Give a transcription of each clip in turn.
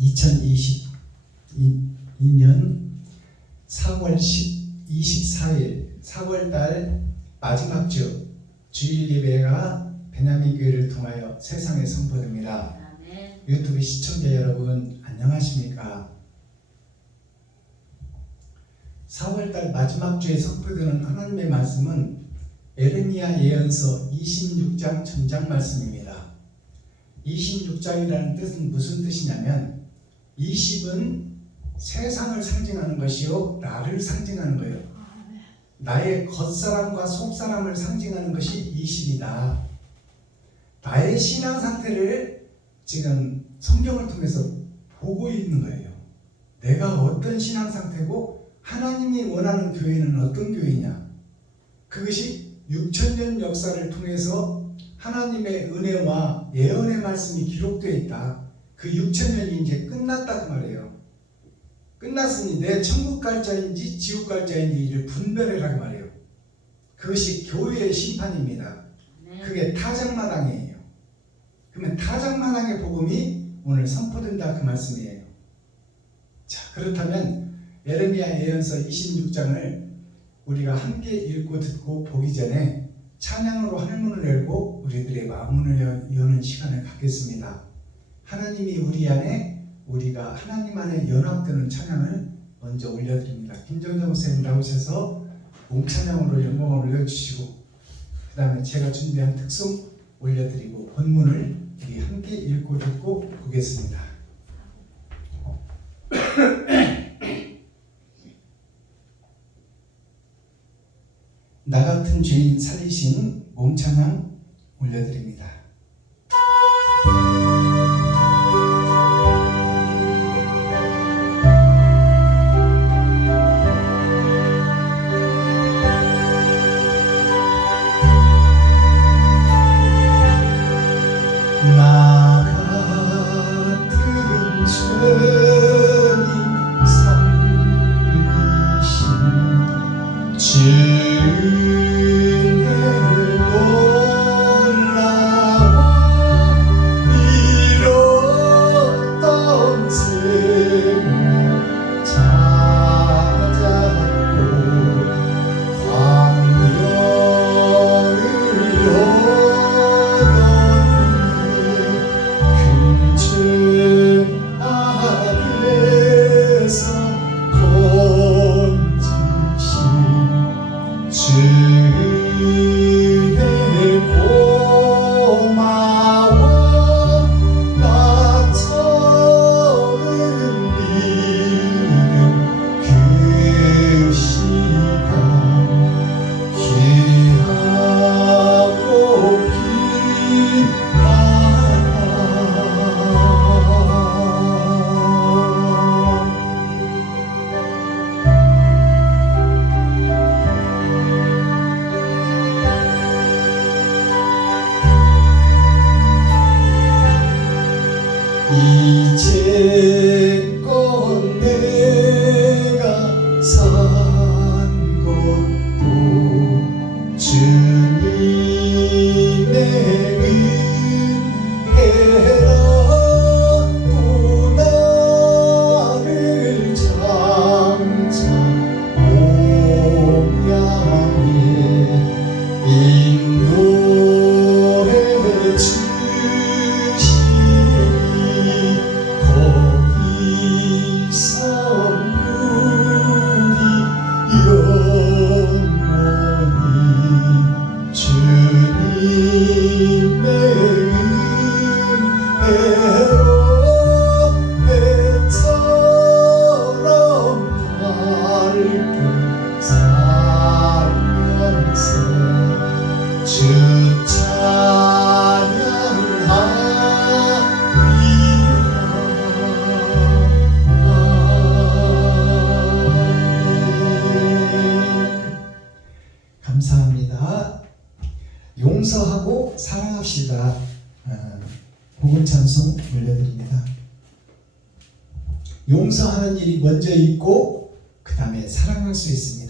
2022년 4월 24일 4월달 마지막 주 주일 예배가 베냐민 교회를 통하여 세상에 선포됩니다. 아멘. 유튜브 시청자 여러분 안녕하십니까? 4월달 마지막 주에 선포되는 하나님의 말씀은 예레미야 예언서 26장 전장 말씀입니다. 26장이라는 뜻은 무슨 뜻이냐면 20은 세상을 상징하는 것이요 나를 상징하는 거예요. 나의 겉사람과 속사람을 상징하는 것이 20이다. 나의 신앙 상태를 지금 성경을 통해서 보고 있는 거예요. 내가 어떤 신앙 상태고 하나님이 원하는 교회는 어떤 교회냐. 그것이 6,000년 역사를 통해서 하나님의 은혜와 예언의 말씀이 기록되어 있다. 그 6,000년이 이제 끝났다 그 말이에요. 끝났으니 내 천국 갈 자인지 지옥 갈 자인지를 분별해라 그 말이에요. 그것이 교회의 심판입니다. 그게 타작마당이에요. 그러면 타작마당의 복음이 오늘 선포된다 그 말씀이에요. 자, 그렇다면 예레미야 예언서 26장을 우리가 함께 읽고 듣고 보기 전에 찬양으로 하늘문을 열고 우리들의 마음문을 여는 시간을 갖겠습니다. 하나님이 우리 안에 우리가 하나님 안에 연합되는 찬양을 먼저 올려드립니다. 김정정 목사님 나오셔서 몸찬양으로 영광을 올려주시고 그 다음에 제가 준비한 특송 올려드리고 본문을 우리 함께 읽고 듣고 보겠습니다. 나 같은 죄인 살리신 몸찬양 올려드립니다. 나 같은 죄인 살리신 주의 놀라워 잃었던 생명 찾았고 광야를 근죄 앞에서 건지신 주의 고마워 나처럼 믿음 그 시간 귀하고 이제껏 내가 산 것도 주님의 은혜라 또 나를 장차 공양해 인도해 주시니 거기서 우리 영원히 주님의 은혜로 배처럼 밝게 살면서 주 감사합니다. 용서하고 사랑합시다. 복음 찬송 올려드립니다. 용서하는 일이 먼저 있고 그 다음에 사랑할 수 있습니다.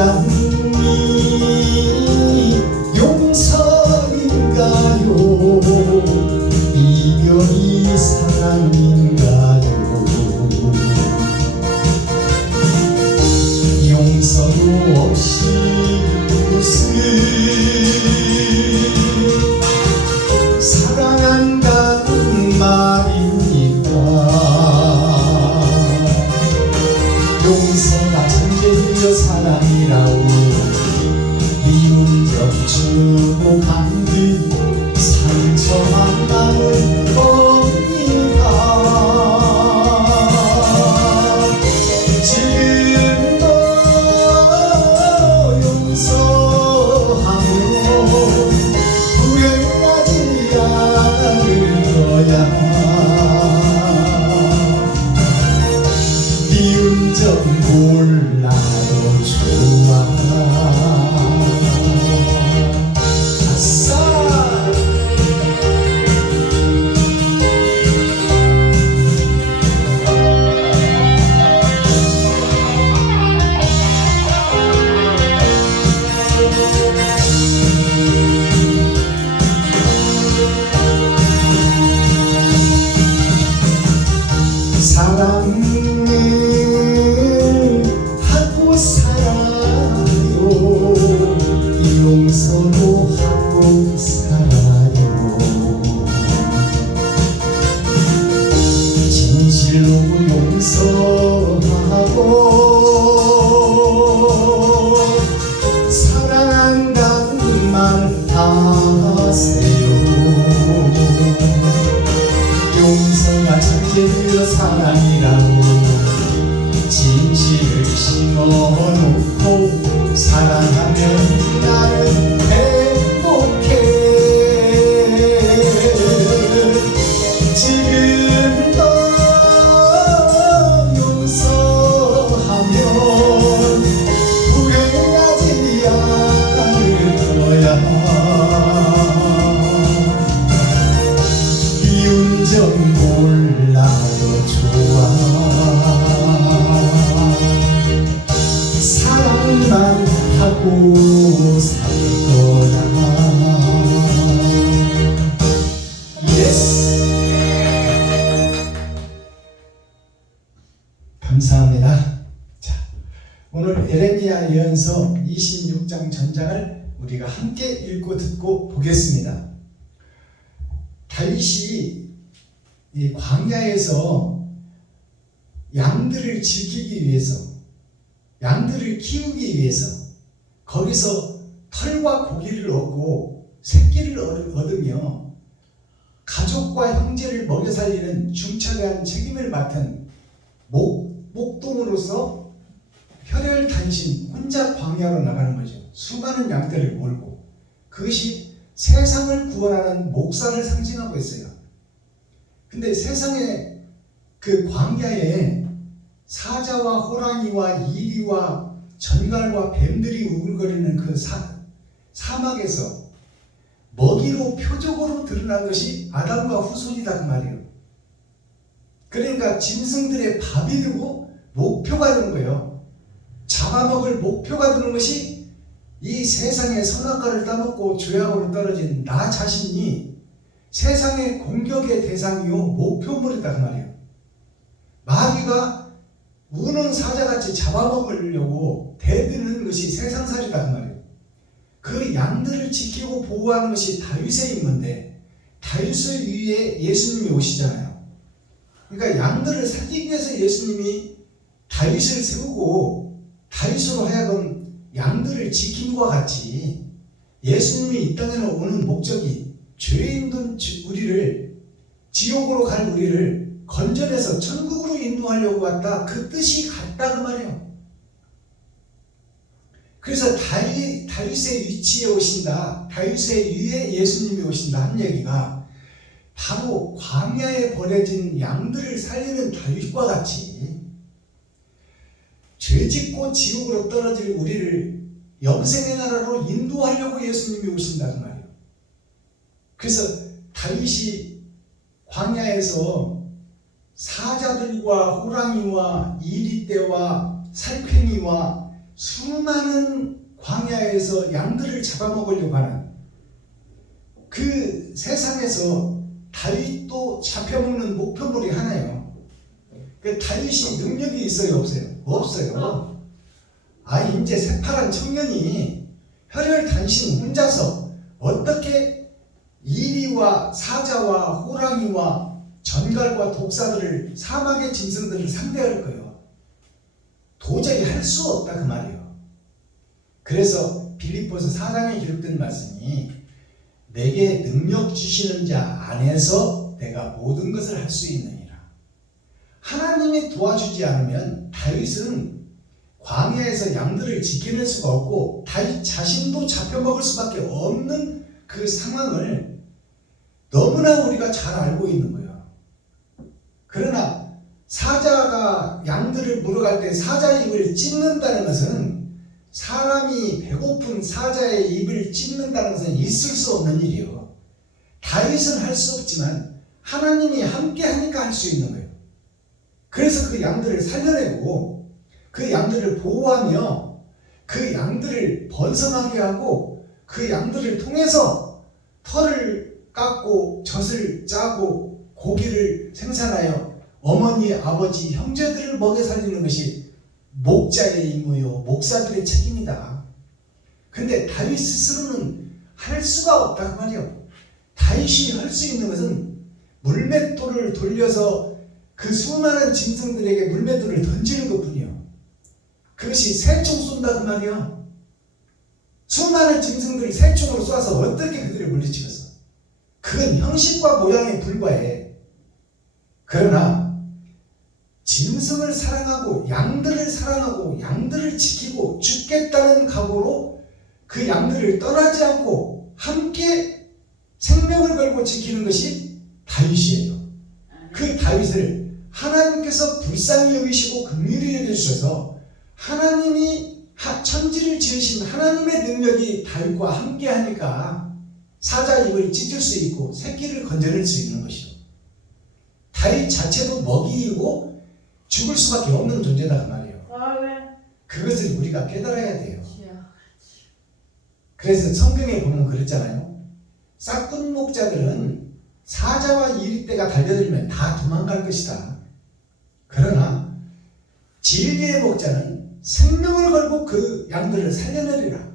사랑이 용서인가요? 이별이 사랑인가요? 용서도 없이 무슨 사랑한다는 말입니까? 용서가 천재이여 사랑이라고 미운 점 주고 간 뒤 상처만 남을 겁니다. 지금도 용서하면 후회하지 않을 거야. 미운 점 몰라도 좋아. 아싸! 사랑을 하고 살아요. 용서도 하고 살아요. 진실로 용서하고 사랑한다는 말 하세요. 용서가 천재여 사랑이라고 진실을 심어놓고 사랑하면 나는 행복해. 지금도 용서하면 후회하지 않을 거야. 미운 점 몰라도 좋아. 사랑만 하고 살 거야. 예스. 감사합니다. 자, 오늘 에레미야 예언서 26장 전장을 우리가 함께 읽고 듣고 보겠습니다. 다윗이 이 광야에서 양들을 지키기 위해서, 양들을 키우기 위해서 거기서 털과 고기를 얻고 새끼를 얻으며 가족과 형제를 먹여 살리는 중차대한 책임을 맡은 목동으로서 혈혈단신 혼자 광야로 나가는 거죠. 수많은 양들을 몰고. 그것이 세상을 구원하는 목사를 상징하고 있어요. 근데 세상의 그 광야에 사자와 호랑이와 이리와 전갈과 뱀들이 우글거리는 그 사막에서 먹이로 표적으로 드러난 것이 아담과 후손이다 그 말이에요. 그러니까 짐승들의 밥이 되고 목표가 되는 거예요. 잡아먹을 목표가 되는 것이 이 세상의 선악과를 따먹고 죄악으로 떨어진 나 자신이 세상의 공격의 대상이요 목표물이다 그 말이에요. 마귀가 우는 사자같이 잡아먹으려고 대드는 것이 세상살이다 그 말이에요. 그 양들을 지키고 보호하는 것이 다윗의 임무인데 다윗을 위해 예수님이 오시잖아요. 그러니까 양들을 살리기 위해서 예수님이 다윗을 세우고 다윗으로 하여금 양들을 지킴과 같이 예수님이 이 땅에 오는 목적이 죄인된 우리를, 지옥으로 갈 우리를 건져내서 천국으로 인도하려고 왔다, 그 뜻이 같다 그 말이에요. 그래서 다윗의 위치에 오신다, 다윗의 위에 예수님이 오신다 한 얘기가 바로 광야에 버려진 양들을 살리는 다윗과 같이 죄짓고 지옥으로 떨어질 우리를 영생의 나라로 인도하려고 예수님이 오신다 그 말이에요. 그래서 다윗이 광야에서 사자들과 호랑이와 이리떼와 살쾡이와 수많은 광야에서 양들을 잡아먹으려고 하는 그 세상에서 다윗도 잡혀먹는 목표물이 하나예요. 그 다윗이 능력이 있어요, 없어요? 없어요. 이제 새파란 청년이 혈혈단신 혼자서 어떻게 이리와 사자와 호랑이와 전갈과 독사들을 사막의 짐승들을 상대할 거예요. 도저히 할 수 없다 그 말이에요. 그래서 빌립보서 4장에 기록된 말씀이 내게 능력 주시는 자 안에서 내가 모든 것을 할 수 있느니라. 하나님이 도와주지 않으면 다윗은 광야에서 양들을 지켜낼 수가 없고 다윗 자신도 잡혀먹을 수밖에 없는 그 상황을 너무나 우리가 잘 알고 있는 거예요. 그러나 사자가 양들을 물어갈 때 사자 입을 찢는다는 것은 사람이 배고픈 사자의 입을 찢는다는 것은 있을 수 없는 일이에요. 다윗은 할 수 없지만 하나님이 함께 하니까 할 수 있는 거예요. 그래서 그 양들을 살려내고 그 양들을 보호하며 그 양들을 번성하게 하고 그 양들을 통해서 털을 깎고 젖을 짜고 고기를 생산하여 어머니, 아버지, 형제들을 먹여 살리는 것이 목자의 임무요, 목사들의 책임이다. 근데 다윗 스스로는 할 수가 없다 그 말이에요. 다윗이 할 수 있는 것은 물맷돌을 돌려서 그 수많은 짐승들에게 물맷돌을 던지는 것뿐이에요. 그것이 새총 쏜다 그 말이에요. 수많은 짐승들이 새총으로 쏴서 어떻게 그들을 물리치겠어? 그건 형식과 모양에 불과해. 그러나 짐승을 사랑하고 양들을 사랑하고 양들을 지키고 죽겠다는 각오로 그 양들을 떠나지 않고 함께 생명을 걸고 지키는 것이 다윗이에요. 그 다윗을 하나님께서 불쌍히 여기시고 긍휼히 여겨주셔서 하나님이 천지를 지으신 하나님의 능력이 다윗과 함께 하니까 사자 입을 찢을 수 있고 새끼를 건져낼 수 있는 것이죠. 다윗 자체도 먹이고 죽을 수밖에 없는 존재다 그 말이에요. 그것을 우리가 깨달아야 돼요. 그래서 성경에 보면 그랬잖아요. 싹군 목자들은 사자와 이리떼가 달려들면 다 도망갈 것이다. 그러나 진리의 목자는 생명을 걸고 그 양들을 살려내리라.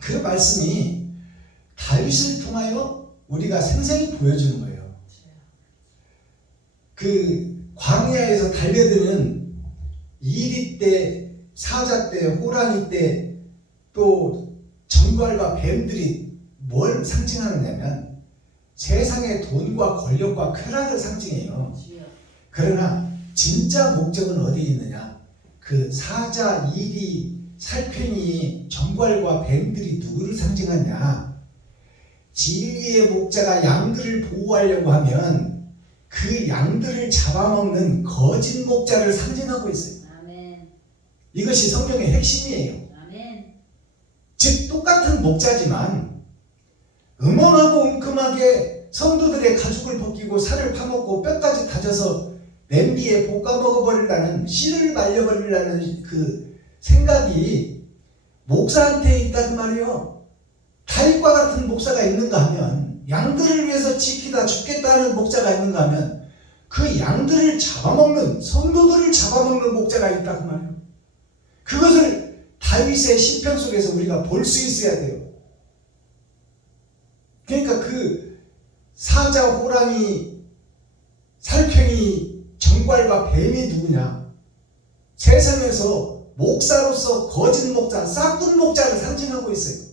그 말씀이 다윗을 통하여 우리가 생생히 보여주는 거예요. 그 광야에서 달려드는 이리떼, 사자떼, 호랑이떼 또 전갈과 뱀들이 뭘 상징하느냐면 세상의 돈과 권력과 쾌락을 상징해요. 그러나 진짜 목적은 어디에 있느냐? 그 사자, 이리, 살쾡이, 전갈과 뱀들이 누구를 상징하냐? 진리의 목자가 양들을 보호하려고 하면 그 양들을 잡아먹는 거짓 목자를 상징하고 있어요. 아멘. 이것이 성경의 핵심이에요. 아멘. 즉 똑같은 목자지만 음험하고 웅큼하게 성도들의 가죽을 벗기고 살을 파먹고 뼈까지 다져서 냄비에 볶아 먹어버리려는, 씨를 말려버리려는 그 생각이 목사한테 있다 그 말이에요. 다윗과 같은 목사가 있는가 하면, 양들을 위해서 지키다 죽겠다는 목자가 있는가 하면 그 양들을 잡아먹는, 성도들을 잡아먹는 목자가 있다 그 말이에요. 그것을 다윗의 시편 속에서 우리가 볼 수 있어야 돼요. 그러니까 그 사자, 호랑이, 살쾡이, 전갈과 뱀이 누구냐? 세상에서 목사로서 거짓 목자, 싹군 목자를 상징하고 있어요.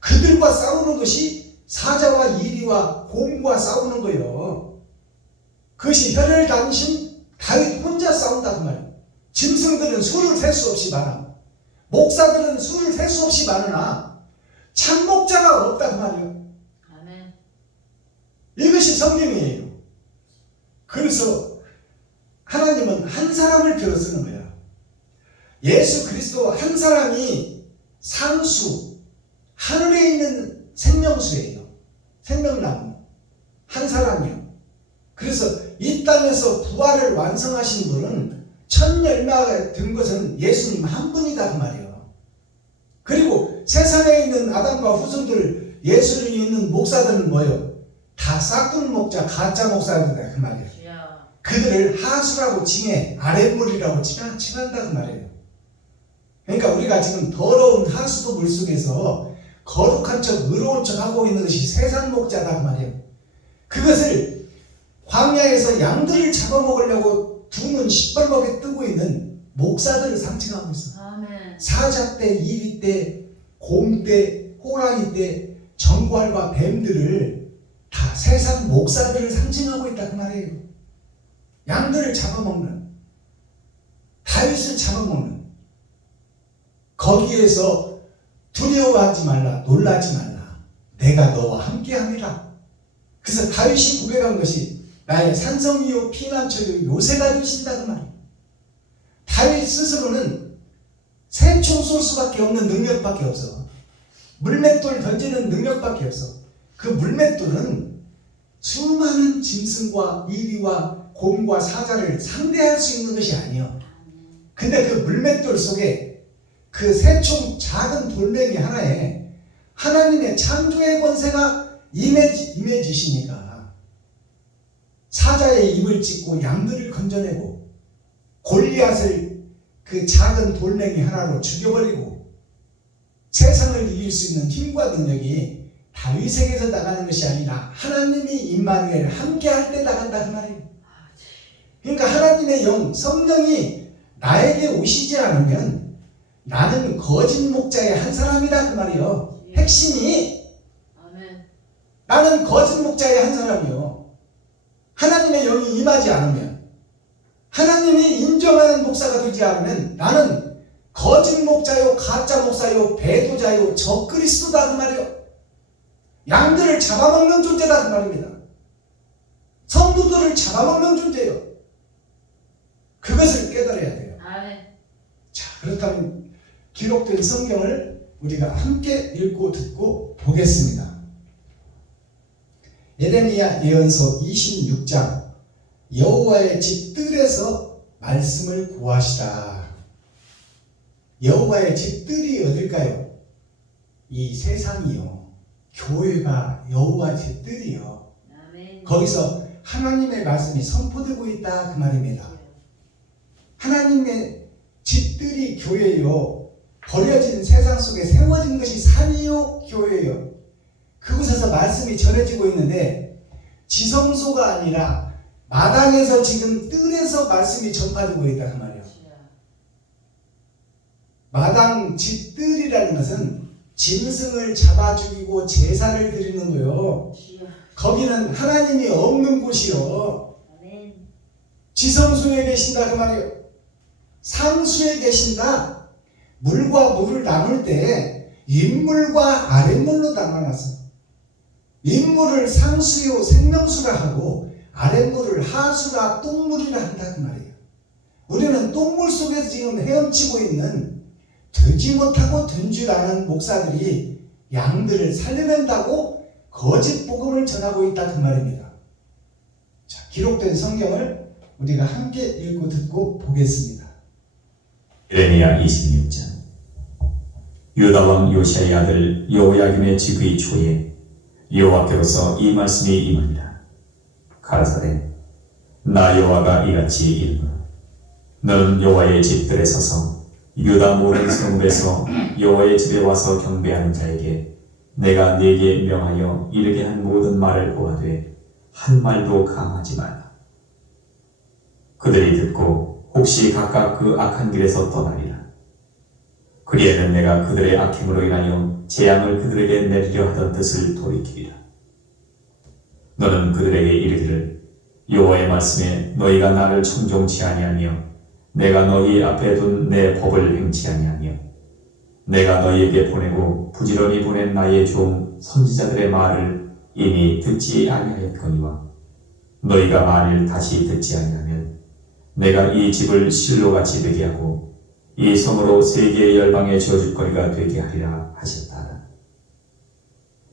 그들과 싸우는 것이 사자와 이리와 곰과 싸우는 거예요. 그것이 혈혈단신 다윗 혼자 싸운다 그 말이에요. 짐승들은 수를 셀 수 없이 많아. 목사들은 수를 셀 수 없이 많으나 참 목자가 없다 그 말이에요. 아멘. 이것이 성경이에요. 그래서 하나님은 한 사람을 들어 쓰는 거야. 예수 그리스도 한 사람이 상수, 하늘에 있는 생명수예요. 생명나무 한 사람이요. 그래서 이 땅에서 부활을 완성하신 분은 천 열매가 든 것은 예수님 한 분이다 그 말이에요. 그리고 세상에 있는 아담과 후손들 예수를 믿는 목사들은 뭐예요? 다 싹군 목자 가짜 목사들이다 그 말이에요. 그들을 하수라고 칭해 아랫물이라고 칭한다 그 말이에요. 그러니까 우리가 지금 더러운 하수도 물속에서 거룩한 척 의로운 척 하고 있는 것이 세상 목자다 그 말이에요. 그것을 광야에서 양들을 잡아먹으려고 두 눈 시뻘겋게 뜨고 있는 목사들을 상징하고 있어. 아멘. 사자떼, 이리떼, 곰떼, 호랑이떼, 정괄과 뱀들을 다 세상 목사들을 상징하고 있다 그 말이에요. 양들을 잡아먹는, 다윗을 잡아먹는, 거기에서 두려워하지 말라, 놀라지 말라, 내가 너와 함께함이라. 그래서 다윗이 고백한 것이 나의 산성이요 피난처요 요새가 되신다 그 말이에요. 다윗 스스로는 새총 쏠 수밖에 없는 능력밖에 없어. 물맷돌 던지는 능력밖에 없어. 그 물맷돌은 수많은 짐승과 이리와 곰과 사자를 상대할 수 있는 것이 아니에요. 근데 그 물맷돌 속에 그 새총 작은 돌멩이 하나에 하나님의 창조의 권세가 임해지시니까 사자의 입을 찢고 양들을 건져내고 골리앗을 그 작은 돌멩이 하나로 죽여버리고 세상을 이길 수 있는 힘과 능력이 다윗에게서 나가는 것이 아니라 하나님이 임마누엘 함께 할 때 나간다 그 말이에요. 그러니까 하나님의 영 성령이 나에게 오시지 않으면 나는 거짓 목자의 한 사람이다 그 말이에요. 핵심이 나는 거짓 목자의 한 사람이요. 하나님의 영이 임하지 않으면, 하나님이 인정하는 목사가 되지 않으면 나는 거짓 목자요, 가짜 목사요, 배도자요, 적그리스도다 그 말이에요. 양들을 잡아먹는 존재다 그 말입니다. 성도들을 잡아먹는 존재예요. 그것을 깨달아야 돼요. 자, 그렇다면 기록된 성경을 우리가 함께 읽고 듣고 보겠습니다. 예레미야 예언서 26장 여호와의 집 뜰에서 말씀을 구하시다. 여호와의 집 뜰이 어딜까요? 이 세상이요. 교회가 여호와 집 뜰이요. 거기서 하나님의 말씀이 선포되고 있다 그 말입니다. 하나님의 집 뜰이 교회요. 버려진 세상 속에 세워진 것이 산이요 교회요. 그곳에서 말씀이 전해지고 있는데 지성소가 아니라 마당에서 지금 뜰에서 말씀이 전파되고 있다 그 말이에요. 마당 집 뜰이라는 것은 짐승을 잡아 죽이고 제사를 드리는 거요. 거기는 하나님이 없는 곳이요. 지성소에 계신다 그 말이에요. 상수에 계신다. 물과 물을 나눌 때 윗물과 아랫물로 나눠놨어. 윗물을 상수요 생명수라 하고 아랫물을 하수라 똥물이라 한다 그 말이에요. 우리는 똥물 속에서 지금 헤엄치고 있는 되지 못하고 된 줄 아는 목사들이 양들을 살려낸다고 거짓 복음을 전하고 있다 그 말입니다. 자, 기록된 성경을 우리가 함께 읽고 듣고 보겠습니다. 예레미야 26장. 유다 왕 요시아의 아들 여호야김의 즉위 초에 여호와께로서 이 말씀이 임하니라. 가라사대 나 여호와가 이같이 이르노라. 너는 여호와의 집들에 서서 유다 모든 성읍에서 여호와의 집에 와서 경배하는 자에게 내가 네게 명하여 이르게 한 모든 말을 고하되 한 말도 감하지 말라. 그들이 듣고 혹시 각각 그 악한 길에서 떠나리라. 그리에는 내가 그들의 악행으로 인하여 재앙을 그들에게 내리려 하던 뜻을 돌이키리라. 너는 그들에게 이르기를 여호와의 말씀에 너희가 나를 청종치 아니하며 내가 너희 앞에 둔 내 법을 행치 아니하며 내가 너희에게 보내고 부지런히 보낸 나의 종 선지자들의 말을 이미 듣지 아니하였거니와 너희가 만일 다시 듣지 아니하면 내가 이 집을 실로같이 되게 하고 이 성으로 세계의 열방의 저주거리가 되게 하리라 하셨다.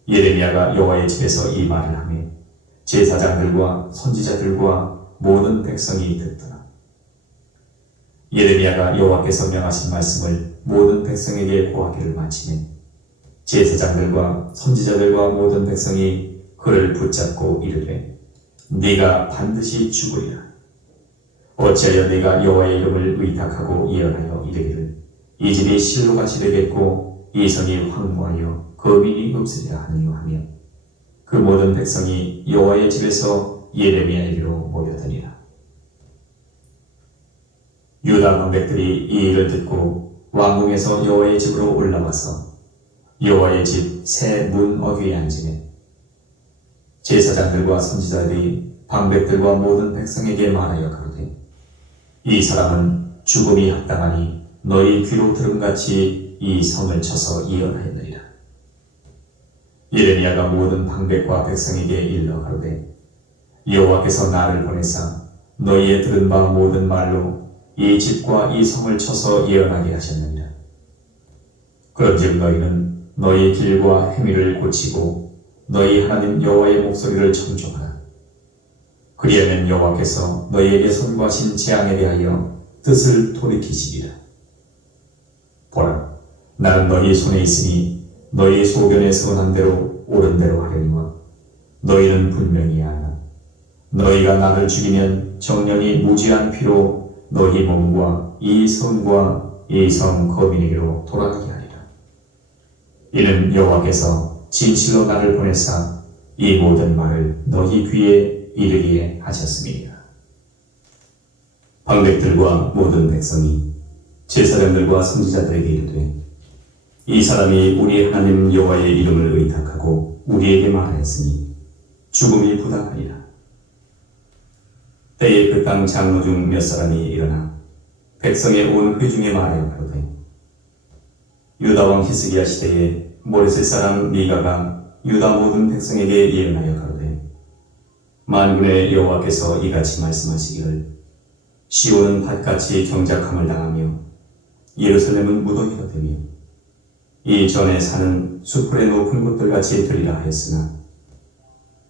예레미야가 여호와의 집에서 이 말을 하며 제사장들과 선지자들과 모든 백성이 듣더라. 예레미야가 여호와께서 명하신 말씀을 모든 백성에게 고하기를 마치매 제사장들과 선지자들과 모든 백성이 그를 붙잡고 이르되 네가 반드시 죽으리라. 어찌하여 네가 여호와의 이름을 의탁하고 예언하여 이르기를 이 집이 실로같이 되겠고 이 성이 황무하여 거민이 없으리라 하느냐 하며 그 모든 백성이 여호와의 집에서 예레미야에게로 모여드니라. 유다 방백들이 이 일을 듣고 왕궁에서 여호와의 집으로 올라와서 여호와의 집 새 문 어귀에 앉으매 제사장들과 선지자들이 방백들과 모든 백성에게 말하여 가로되 이 사람은 죽음이 합당하니 너희 귀로 들음같이 이 성을 쳐서 예언하였느니라. 예레미야가 모든 방백과 백성에게 일러 가로되 여호와께서 나를 보내사 너희의 들은 바 모든 말로 이 집과 이 성을 쳐서 예언하게 하셨느니라. 그런즉 너희는 너희 길과 행위를 고치고 너희 하나님 여호와의 목소리를 청종하라. 그리하면 여호와께서 너희에게 선고하신 재앙에 대하여 뜻을 돌이키시리라. 보라, 나는 너희 손에 있으니 너희 소견에 선한 대로 옳은 대로 하려니와 너희는 분명히 아나 너희가 나를 죽이면 정령이 무지한 피로 너희 몸과 이 성과 이 성 거민에게로 돌아가게 하리라. 이는 여호와께서 진실로 나를 보내사 이 모든 말을 너희 귀에 이르게 하셨음이니라. 방백들과 모든 백성이 제사장들과 선지자들에게 이르되 이 사람이 우리 하나님 여호와의 이름을 의탁하고 우리에게 말하였으니 죽음이 부당하니라. 때에 그 땅 장로 중 몇 사람이 일어나 백성의 온 회중에 말하여 가로되 유다 왕 히스기야 시대에 모레셋 사람 미가가 유다 모든 백성에게 예언하여 가로되 만군의 여호와께서 이같이 말씀하시기를 시온은 밭같이 경작함을 당하며 예루살렘은 무더기가 되며 이 전에 사는 수풀의 높은 곳들같이 되리라 하였으나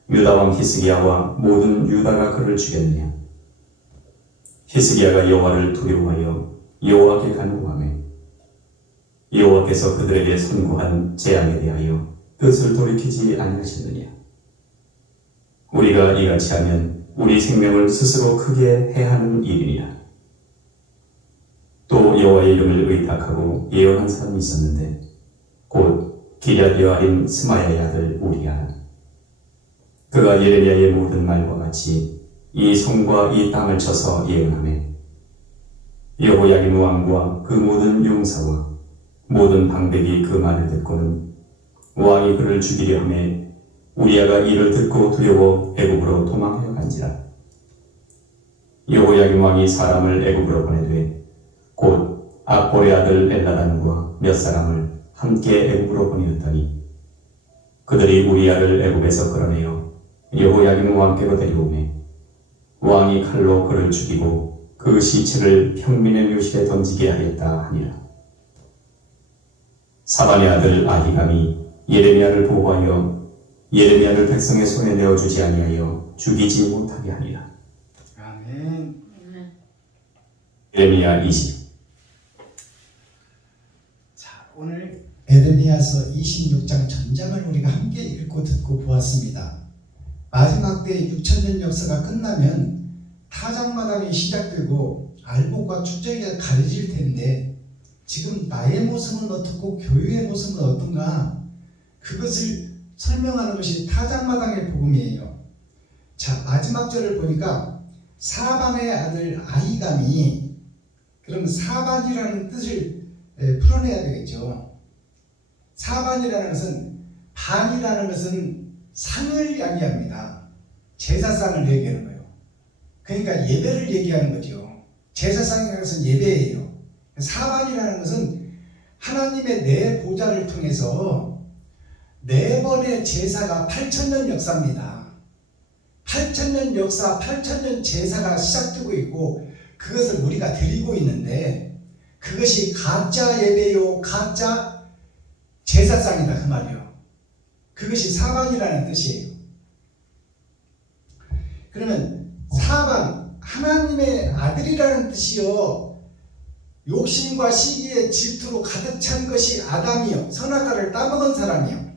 유다 왕 히스기야와 모든 유다가 그를 죽였느냐. 히스기야가 여호와를 두려워하여 여호와께 간구하며 여호와께서 그들에게 선고한 재앙에 대하여 뜻을 돌이키지 아니하셨느냐. 우리가 이같이 하면 우리 생명을 스스로 크게 해하는 일이니라. 또 여호와의 이름을 의탁하고 예언한 사람이 있었는데 곧 기럇여아림 스마야의 아들 우리야. 그가 예레미야의 모든 말과 같이 이 성과 이 땅을 쳐서 예언하며 여호야김 왕과 그 모든 용사와 모든 방백이 그 말을 듣고는 왕이 그를 죽이려 하며 우리야가 이를 듣고 두려워 애굽으로 도망하여 간지라. 여호야김 왕이 사람을 애굽으로 보내되 곧 악볼의 아들 엘나단과 몇 사람을 함께 애굽으로 보내었더니 그들이 우리야를 애굽에서 끌어내어 여호야김 왕께로 데려오매 왕이 칼로 그를 죽이고 그 시체를 평민의 묘실에 던지게 하겠다 하니라. 사반의 아들 아히감이 예레미야를 보호하여 예레미야를 백성의 손에 내어주지 아니하여 죽이지 못하게 하니라. 아멘. 예레미야 20. 자, 오늘 에레미야서 26장 전장을 우리가 함께 읽고 듣고 보았습니다. 마지막 때 6천년 역사가 끝나면 타작마당이 시작되고 알곡과 축제가 가려질 텐데 지금 나의 모습은 어떻고 교회의 모습은 어떤가, 그것을 설명하는 것이 타작마당의 복음이에요. 자, 마지막 절을 보니까 사반의 아들 아히감이, 그럼 사반이라는 뜻을 풀어내야 되겠죠. 사반이라는 것은, 반이라는 것은 상을 이야기합니다. 제사상을 얘기하는 거예요. 그러니까 예배를 얘기하는 거죠. 제사상이라는 것은 예배예요. 사반이라는 것은 하나님의 내 보좌를 통해서 4번의 제사가 8,000년 역사입니다. 8,000년 역사, 8,000년 제사가 시작되고 있고 그것을 우리가 드리고 있는데 그것이 가짜 예배요, 가짜 제사상이다 그 말이요. 그것이 사반이라는 뜻이에요. 그러면 사반, 하나님의 아들이라는 뜻이요, 욕심과 시기에 질투로 가득 찬 것이 아담이요 선악과를 따먹은 사람이요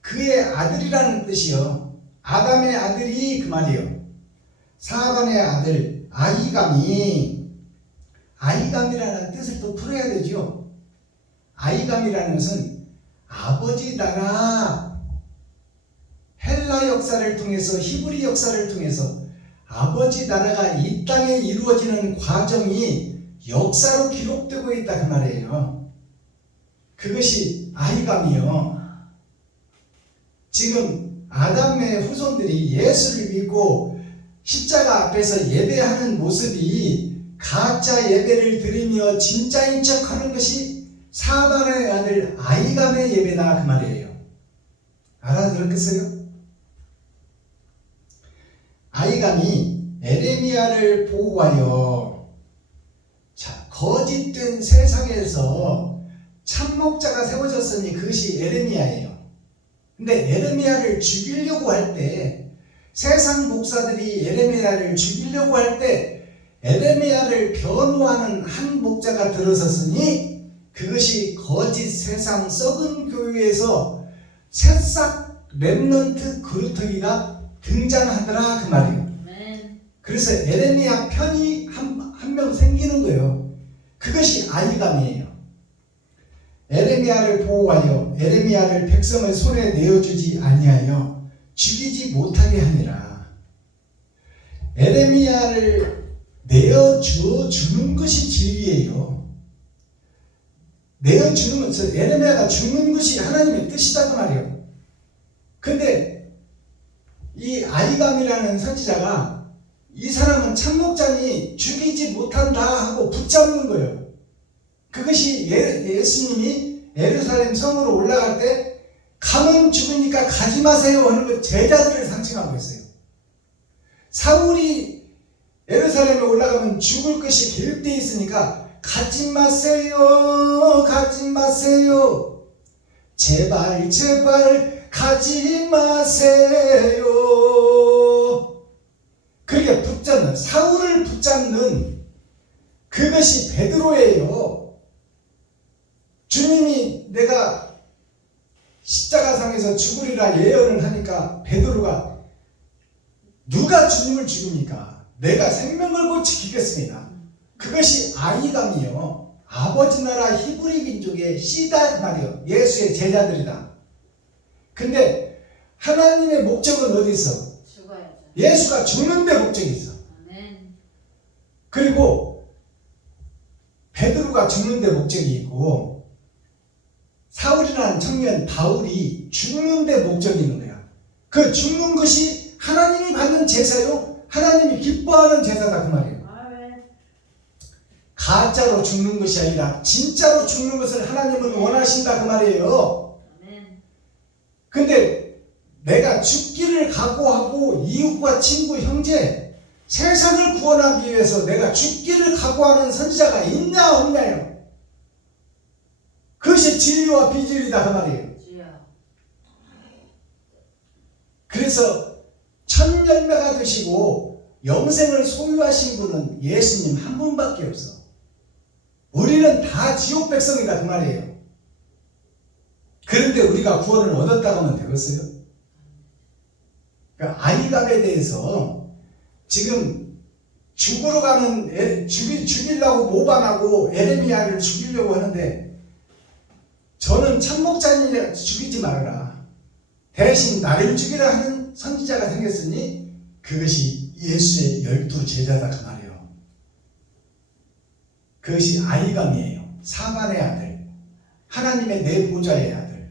그의 아들이라는 뜻이요. 아담의 아들이 그 말이요. 사반의 아들 아이감이라는 뜻을 또 풀어야 되죠. 아이감이라는 것은 아버지 나라 헬라 역사를 통해서 히브리 역사를 통해서 아버지 나라가 이 땅에 이루어지는 과정이 역사로 기록되고 있다 그 말이에요. 그것이 아이감이요. 지금 아담의 후손들이 예수를 믿고 십자가 앞에서 예배하는 모습이 가짜 예배를 드리며 진짜인 척하는 것이 사반의 아들 아이감의 예배다 그 말이에요. 알아들었겠어요? 아이감이 에레미야를 보호하여 거짓된 세상에서 참목자가 세워졌으니 그것이 에레미야예요. 근데 에레미야를 죽이려고 할 때 세상 목사들이 에레미야를 죽이려고 할 때 에레미야를 변호하는 한 목자가 들어섰으니 그것이 거짓 세상 썩은 교회에서 새싹 렘넌트 그루터기가 등장하더라 그 말이에요. 그래서 에레미야 편이 한 명 생기는 거예요. 그것이 아이감이에요. 에레미야를 보호하여 에레미야를 백성의 손에 내어주지 아니하여 죽이지 못하게 하니라. 에레미야를 내어주는 것이 진리예요. 내어주는 것은 에레미야가 죽는 것이 하나님의 뜻이다 그 말이에요. 근데 이 아이감이라는 선지자가 이 사람은 참목자니 죽이지 못한다 하고 붙잡는 거예요. 그것이 예수님이 예루살렘 성으로 올라갈 때 가면 죽으니까 가지 마세요 하는 것 제자들을 상징하고 있어요. 사울이 예루살렘에 올라가면 죽을 것이 계획되어 있으니까 가지 마세요, 가지 마세요, 제발 제발 가지 마세요. 그렇게 붙잡는, 사울을 붙잡는 그것이 베드로예요. 주님이 내가 십자가상에서 죽으리라 예언을 하니까 베드로가 누가 주님을 죽입니까? 내가 생명 걸고 지키겠습니다. 그것이 아이감이요. 아버지 나라 히브리 민족의 씨다 말이요. 예수의 제자들이다. 근데 하나님의 목적은 어디 있어? 죽어야죠. 예수가 죽는 데 목적이 있어. 아멘. 그리고 베드로가 죽는 데 목적이 있고 사울이라는 청년 바울이 죽는 데 목적이 있는 거야. 그 죽는 것이 하나님이 받는 제사요. 하나님이 기뻐하는 제사다 그 말이에요. 아멘. 가짜로 죽는 것이 아니라 진짜로 죽는 것을 하나님은 원하신다 그 말이에요. 아멘. 근데 내가 죽기를 각오하고 이웃과 친구, 형제, 세상을 구원하기 위해서 내가 죽기를 각오하는 선지자가 있냐 없냐요. 그것이 진리와 비진리다 그 말이에요. 주여. 그래서 천 열매가 되시고 영생을 소유하신 분은 예수님 한 분밖에 없어. 우리는 다 지옥 백성이다 그 말이에요. 그런데 우리가 구원을 얻었다고 하면 되겠어요? 그러니까 아이감에 대해서 지금 죽으러 가는 죽이려고 모반하고 에레미야를 죽이려고 하는데 저는 참목자니 죽이지 말아라. 대신 나를 죽이라 하는 선지자가 생겼으니 그것이 예수의 12제자다 그 말이에요. 그것이 아이감이에요. 사반의 아들, 하나님의 내 보좌의 아들,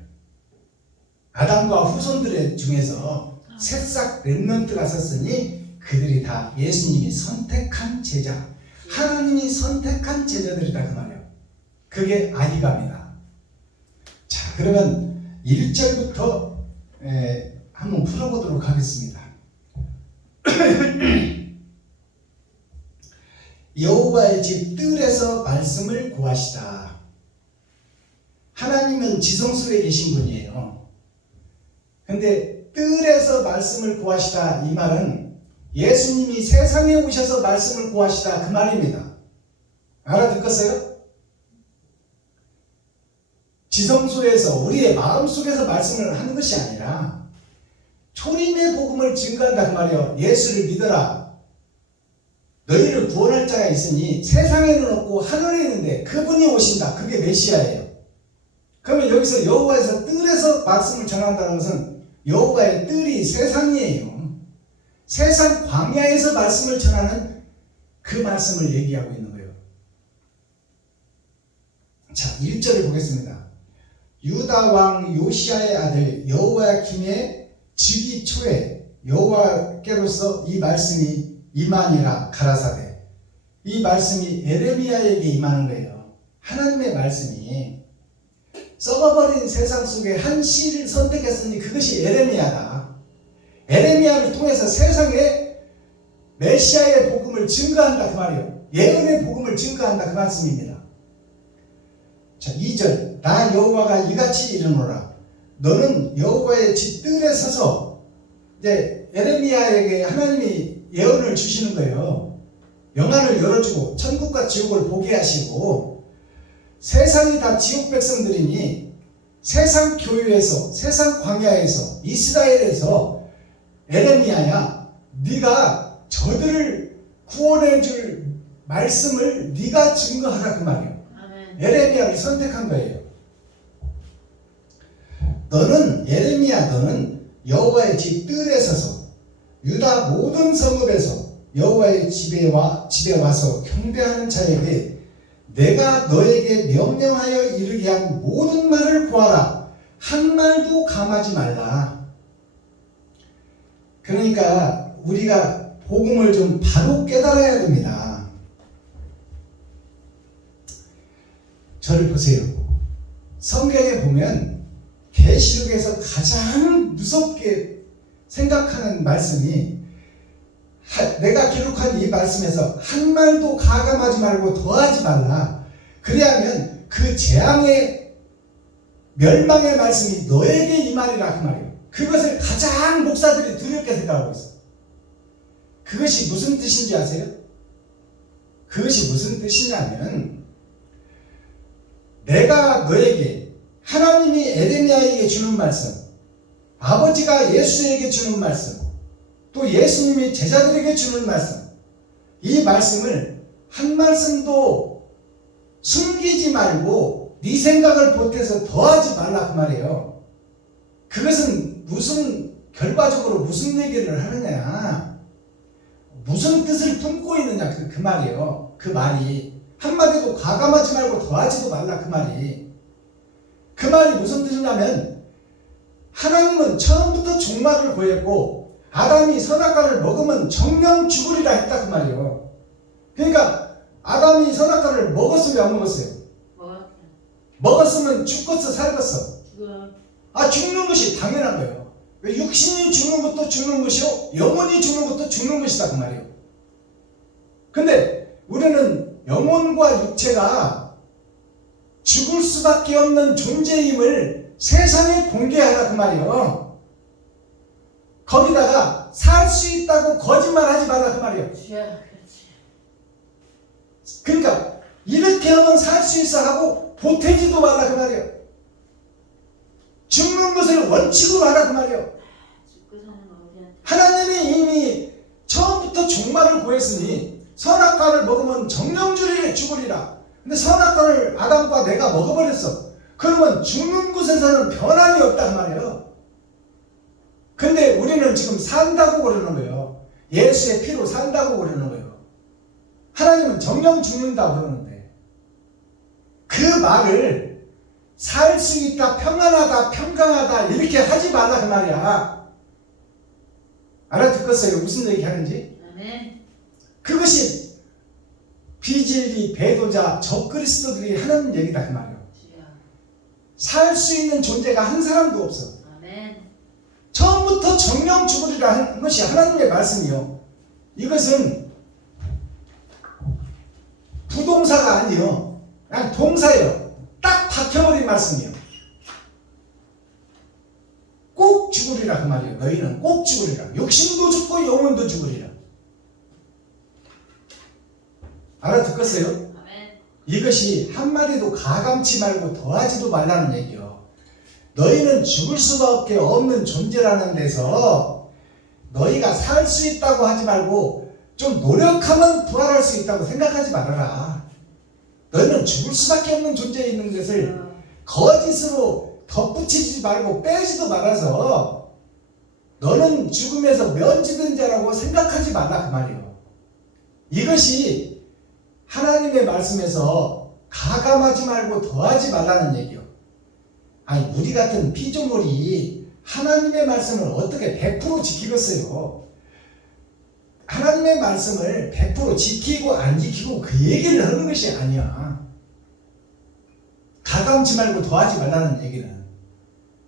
아담과 후손들 중에서 새싹 렘넌트가 섰으니 그들이 다 예수님이 선택한 제자, 하나님이 선택한 제자들이다 그 말이에요. 그게 아이감이다. 자, 그러면 1절부터 한번 풀어보도록 하겠습니다. 여호와의 집 뜰에서 말씀을 구하시다. 하나님은 지성소에 계신 분이에요. 근데 뜰에서 말씀을 구하시다 이 말은 예수님이 세상에 오셔서 말씀을 구하시다 그 말입니다. 알아듣겠어요? 지성소에서 우리의 마음속에서 말씀을 하는 것이 아니라 초림의 복음을 증거한다 그 말이에요. 예수를 믿어라. 너희를 구원할 자가 있으니 세상에는 없고 하늘에 있는데 그분이 오신다. 그게 메시아예요. 그러면 여기서 여호와에서 뜰에서 말씀을 전한다는 것은 여호와의 뜰이 세상이에요. 세상 광야에서 말씀을 전하는 그 말씀을 얘기하고 있는 거예요. 자, 1절을 보겠습니다. 유다 왕 요시아의 아들 여호야김의 즉위 초에 여호와께로서 이 말씀이 임하니라 가라사대. 이 말씀이 에레미야에게 임하는 거예요. 하나님의 말씀이 썩어버린 세상 속에 한 씨를 선택했으니 그것이 에레미야다. 에레미야를 통해서 세상에 메시아의 복음을 증거한다 그 말이에요. 예언의 복음을 증거한다 그 말씀입니다. 자, 2절. 나 여호와가 이같이 이르노라. 너는 여호와의 집 뜰에 서서, 이제 에레미야에게 하나님이 예언을 주시는 거예요. 영안을 열어주고 천국과 지옥을 보게 하시고, 세상이 다 지옥 백성들이니 세상 교회에서, 세상 광야에서, 이스라엘에서 에레미야야, 네가 저들을 구원해 줄 말씀을 네가 증거하라 그 말이에요. 에레미야를 선택한 거예요. 너는 에레미야, 너는 여호와의 집 뜰에 서서 유다 모든 성읍에서 여호와의 집에 와서 경배하는 자에게 내가 너에게 명령하여 이르게 한 모든 말을 고하라. 한 말도 감하지 말라. 그러니까 우리가 복음을 좀 바로 깨달아야 됩니다. 저를 보세요. 성경에 보면 계시록에서 가장 무섭게 생각하는 말씀이, 내가 기록한 이 말씀에서 한 말도 가감하지 말고 더하지 말라. 그래야면 그 재앙의 멸망의 말씀이 너에게 임하리라 그 말이에요. 그것을 가장 목사들이 두렵게 생각하고 있어요. 그것이 무슨 뜻인지 아세요? 그것이 무슨 뜻이냐면, 내가 너에게, 하나님이 에레미야에게 주는 말씀, 아버지가 예수에게 주는 말씀, 또 예수님이 제자들에게 주는 말씀, 이 말씀을 한 말씀도 숨기지 말고 네 생각을 보태서 더하지 말라 그 말이에요. 그것은 무슨, 결과적으로 무슨 얘기를 하느냐, 무슨 뜻을 품고 있느냐 그 말이에요. 그 말이 한마디도 가감하지 말고 더하지도 말라 그 말이. 그 말이 무슨 뜻이냐면, 하나님은 처음부터 종말을 고했고 아담이 선악과를 먹으면 정령 죽으리라 했다 그 말이에요. 그러니까 아담이 선악과를 먹었어요, 안 먹었어요? 먹었으면 죽겠어, 살겠어? 죽는 것이 당연한 거예요. 왜 육신이 죽는 것도 죽는 것이요, 영혼이 죽는 것도 죽는 것이다 그 말이에요. 근데 우리는 영혼과 육체가 죽을 수밖에 없는 존재임을 세상에 공개하라 그 말이에요. 거기다가 살 수 있다고 거짓말하지 말라 그 말이에요. 그러니까 이렇게 하면 살 수 있어 하고 보태지도 말라 그 말이에요. 죽는 것을 원칙으로 하라 그 말이에요. 하나님이 이미 처음부터 종말을 고했으니 선악과를 먹으면 정령주리에 죽으리라. 근데 선악과를 아담과 내가 먹어버렸어. 그러면 죽는 곳에서는 변함이 없단 말이에요. 근데 우리는 지금 산다고 그러는 거예요. 예수의 피로 산다고 그러는 거예요. 하나님은 정령 죽는다고 그러는데, 그 말을 살 수 있다, 평안하다, 평강하다 이렇게 하지 말라 그 말이야. 알아듣겠어요? 무슨 얘기 하는지? 그것이 비진리, 배도자, 적그리스도들이 하는 얘기다 그 말이에요. 살 수 있는 존재가 한 사람도 없어. 처음부터 정령 죽으리라 하는 것이 하나님의 말씀이요. 이것은 부동사가 아니요, 그냥 동사예요. 딱 박혀버린 말씀이에요. 꼭 죽으리라 그 말이에요. 너희는 꼭 죽으리라. 육신도 죽고 영혼도 죽으리라. 알아듣겠어요? 이것이 한마디도 가감치 말고 더하지도 말라는 얘기요. 너희는 죽을 수밖에 없는 존재라는 데서 너희가 살 수 있다고 하지 말고 좀 노력하면 부활할 수 있다고 생각하지 말아라. 너희는 죽을 수밖에 없는 존재에 있는 것을 거짓으로 덧붙이지 말고 빼지도 말아서 너는 죽음에서 면제된 자라고 생각하지 말라 그 말이에요. 이것이 하나님의 말씀에서 가감하지 말고 더하지 말라는 얘기요. 아니 우리 같은 피조물이 하나님의 말씀을 어떻게 100% 지키겠어요? 하나님의 말씀을 100% 지키고 안 지키고 그 얘기를 하는 것이 아니야. 가감치 말고 더하지 말라는 얘기는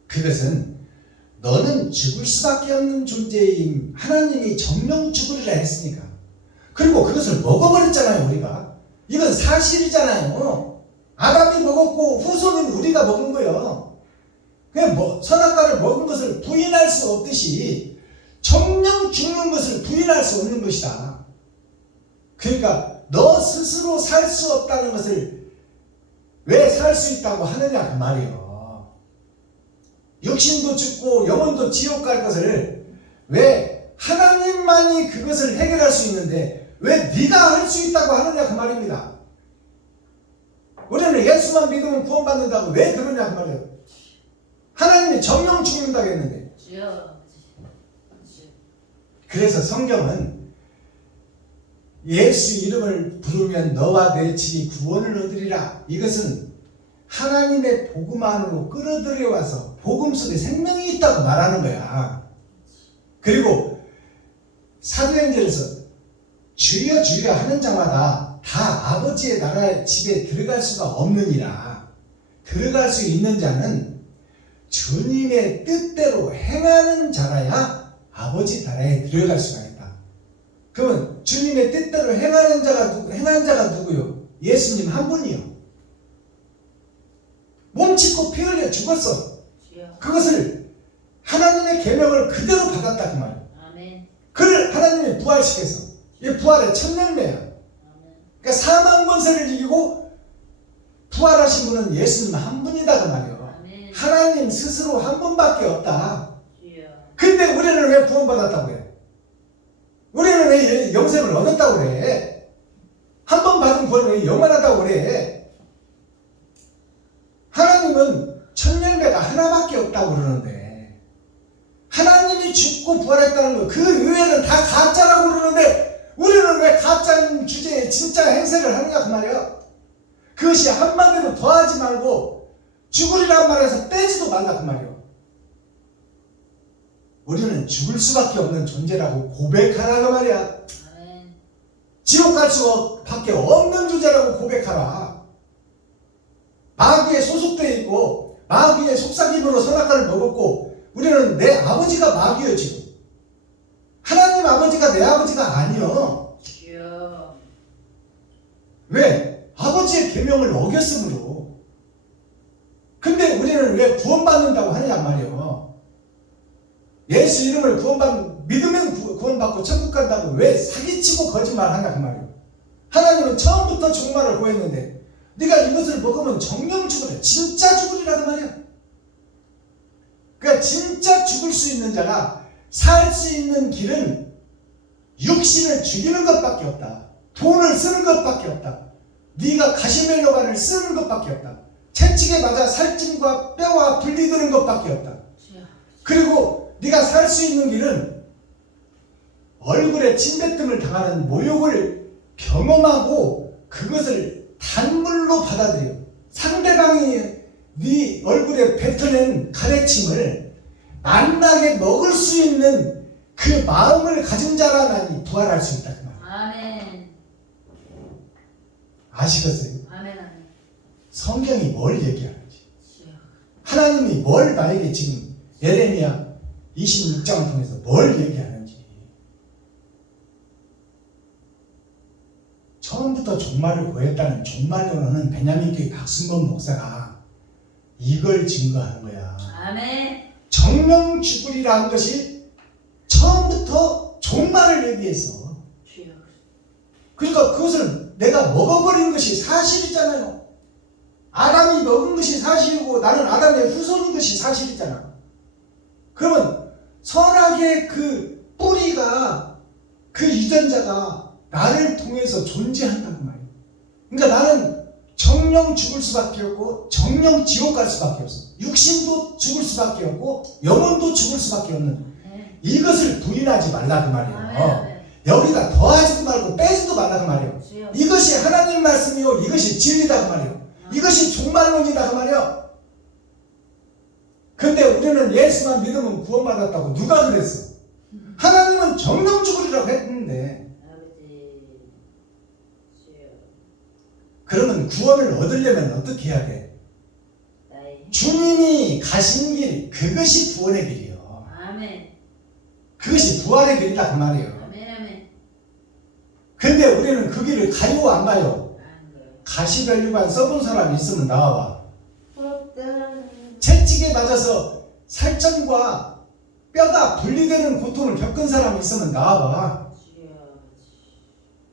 그것은 너는 죽을 수밖에 없는 존재인 하나님이 정령 죽으리라 했으니까 그리고 그것을 먹어버렸잖아요. 우리가 이건 사실이잖아요. 아담이 먹었고 후손인 우리가 먹은 거예요. 그냥 선악과를 먹은 것을 부인할 수 없듯이 정령 죽는 것을 부인할 수 없는 것이다. 그러니까 너 스스로 살 수 없다는 것을 왜 살 수 있다고 하느냐 그 말이에요. 육신도 죽고 영혼도 지옥 갈 것을 왜 하나님만이 그것을 해결할 수 있는데 왜 네가 할 수 있다고 하느냐 그 말입니다. 우리는 예수만 믿으면 구원받는다고 왜 그러냐 그 말이에요. 하나님이 정령 죽는다고 했는데 그래서 성경은 예수 이름을 부르면 너와 내 집이 구원을 얻으리라. 이것은 하나님의 복음 안으로 끌어들여와서 복음 속에 생명이 있다고 말하는 거야. 그리고 사도행전에서 주여 주여 하는 자마다 다 아버지의 나라 집에 들어갈 수가 없느니라. 들어갈 수 있는 자는 주님의 뜻대로 행하는 자라야 아버지 나라에 들어갈 수가 있다. 그러면 주님의 뜻대로 행하는 자가 누구요? 예수님 한 분이요. 몸짓고 피 흘려 죽었어. 그것을 하나님의 계명을 그대로 받았다 그 말이야. 그를 하나님이 부활시켜서 이 부활의 첫 열매야. 그러니까 사망 권세를 이기고 부활하신 분은 예수님 한 분이다 그 말이에요. 하나님 스스로 한 분밖에 없다. 근데 우리는 왜 구원받았다고 해? 우리는 왜 영생을 얻었다고 그래? 한 번 받은 구원은 왜 영원하다고 그래? 하나님은 첫 열매가 하나밖에 없다고 그러는데 하나님이 죽고 부활했다는 거 그 외에는 다 가짜라고 그러는데 우리는 왜 가짜인 주제에 진짜 행세를 하느냐 그 말이야. 그것이 한마디로 더하지 말고 죽으리란 말에서 빼지도 말라 그 말이야. 우리는 죽을 수밖에 없는 존재라고 고백하라 그 말이야. 지옥 갈 수밖에 없는 존재라고 고백하라. 마귀에 소속되어 있고 마귀의 속삭임으로 선악과를 먹었고 우리는 내 아버지가 마귀예요 지금. 하나님 아버지가 내 아버지가 아니요. 왜? 아버지의 계명을 어겼으므로. 근데 우리는 왜 구원받는다고 하느냐 말이요. 예수 이름을 믿으면 구원받고 천국 간다고 왜 사기치고 거짓말하냐 그 말이에요. 하나님은 처음부터 종말을 구했는데 네가 이것을 먹으면 정령 죽으리라. 진짜 죽으리라 그 말이야. 그러니까 진짜 죽을 수 있는 자가 살 수 있는 길은 육신을 죽이는 것밖에 없다. 돈을 쓰는 것밖에 없다. 네가 가시멜로간을 쓰는 것밖에 없다. 채찍에 맞아 살찜과 뼈와 분리되는 것밖에 없다. 그리고 네가 살 수 있는 길은 얼굴에 침뱉음을 당하는 모욕을 경험하고 그것을 단물로 받아들여. 상대방이 네 얼굴에 뱉어낸 가래침을 만나게 먹을 수 있는 그 마음을 가진 자라만이 부활할 수 있다. 그 말. 아멘. 아시겠어요? 아멘. 성경이 뭘 얘기하는지. 하나님이 뭘 나에게 지금 예레미야 26장을 통해서 뭘 얘기하는지. 처음부터 종말을 구했다는 종말론은 베냐민 교회 박순범 목사가 이걸 증거하는 거야. 아멘. 정령 죽으리라는 것이 처음부터 종말을 얘기했어. 그러니까 그것을 내가 먹어버린 것이 사실이잖아요. 아담이 먹은 것이 사실이고 나는 아담의 후손인 것이 사실이잖아. 그러면 선악의 그 뿌리가, 그 유전자가 나를 통해서 존재한다는 말이에요. 그러니까 나는 정령 죽을 수밖에 없고 정령 지옥 갈 수밖에 없어. 육신도 죽을 수밖에 없고 영혼도 죽을 수밖에 없는 이것을 부인하지 말라 그 말이에요. 여기다 더하지도 말고 빼지도 말라 그 말이에요. 이것이 하나님 말씀이요 이것이 진리다 그 말이에요. 이것이 종말론이다 그 말이에요. 근데 우리는 예수만 믿으면 구원받았다고 누가 그랬어? 하나님은 정령 죽으리라고 했는데. 그러면 구원을 얻으려면 어떻게 해야 돼? 주님이 가신 길, 그것이 구원의 길이요. 그것이 부활의 길이다 그 말이에요. 근데 우리는 그 길을 가요 안 가요? 가시별류관 써본 사람이 있으면 나와봐. 채찍에 맞아서 살점과 뼈가 분리되는 고통을 겪은 사람이 있으면 나와봐.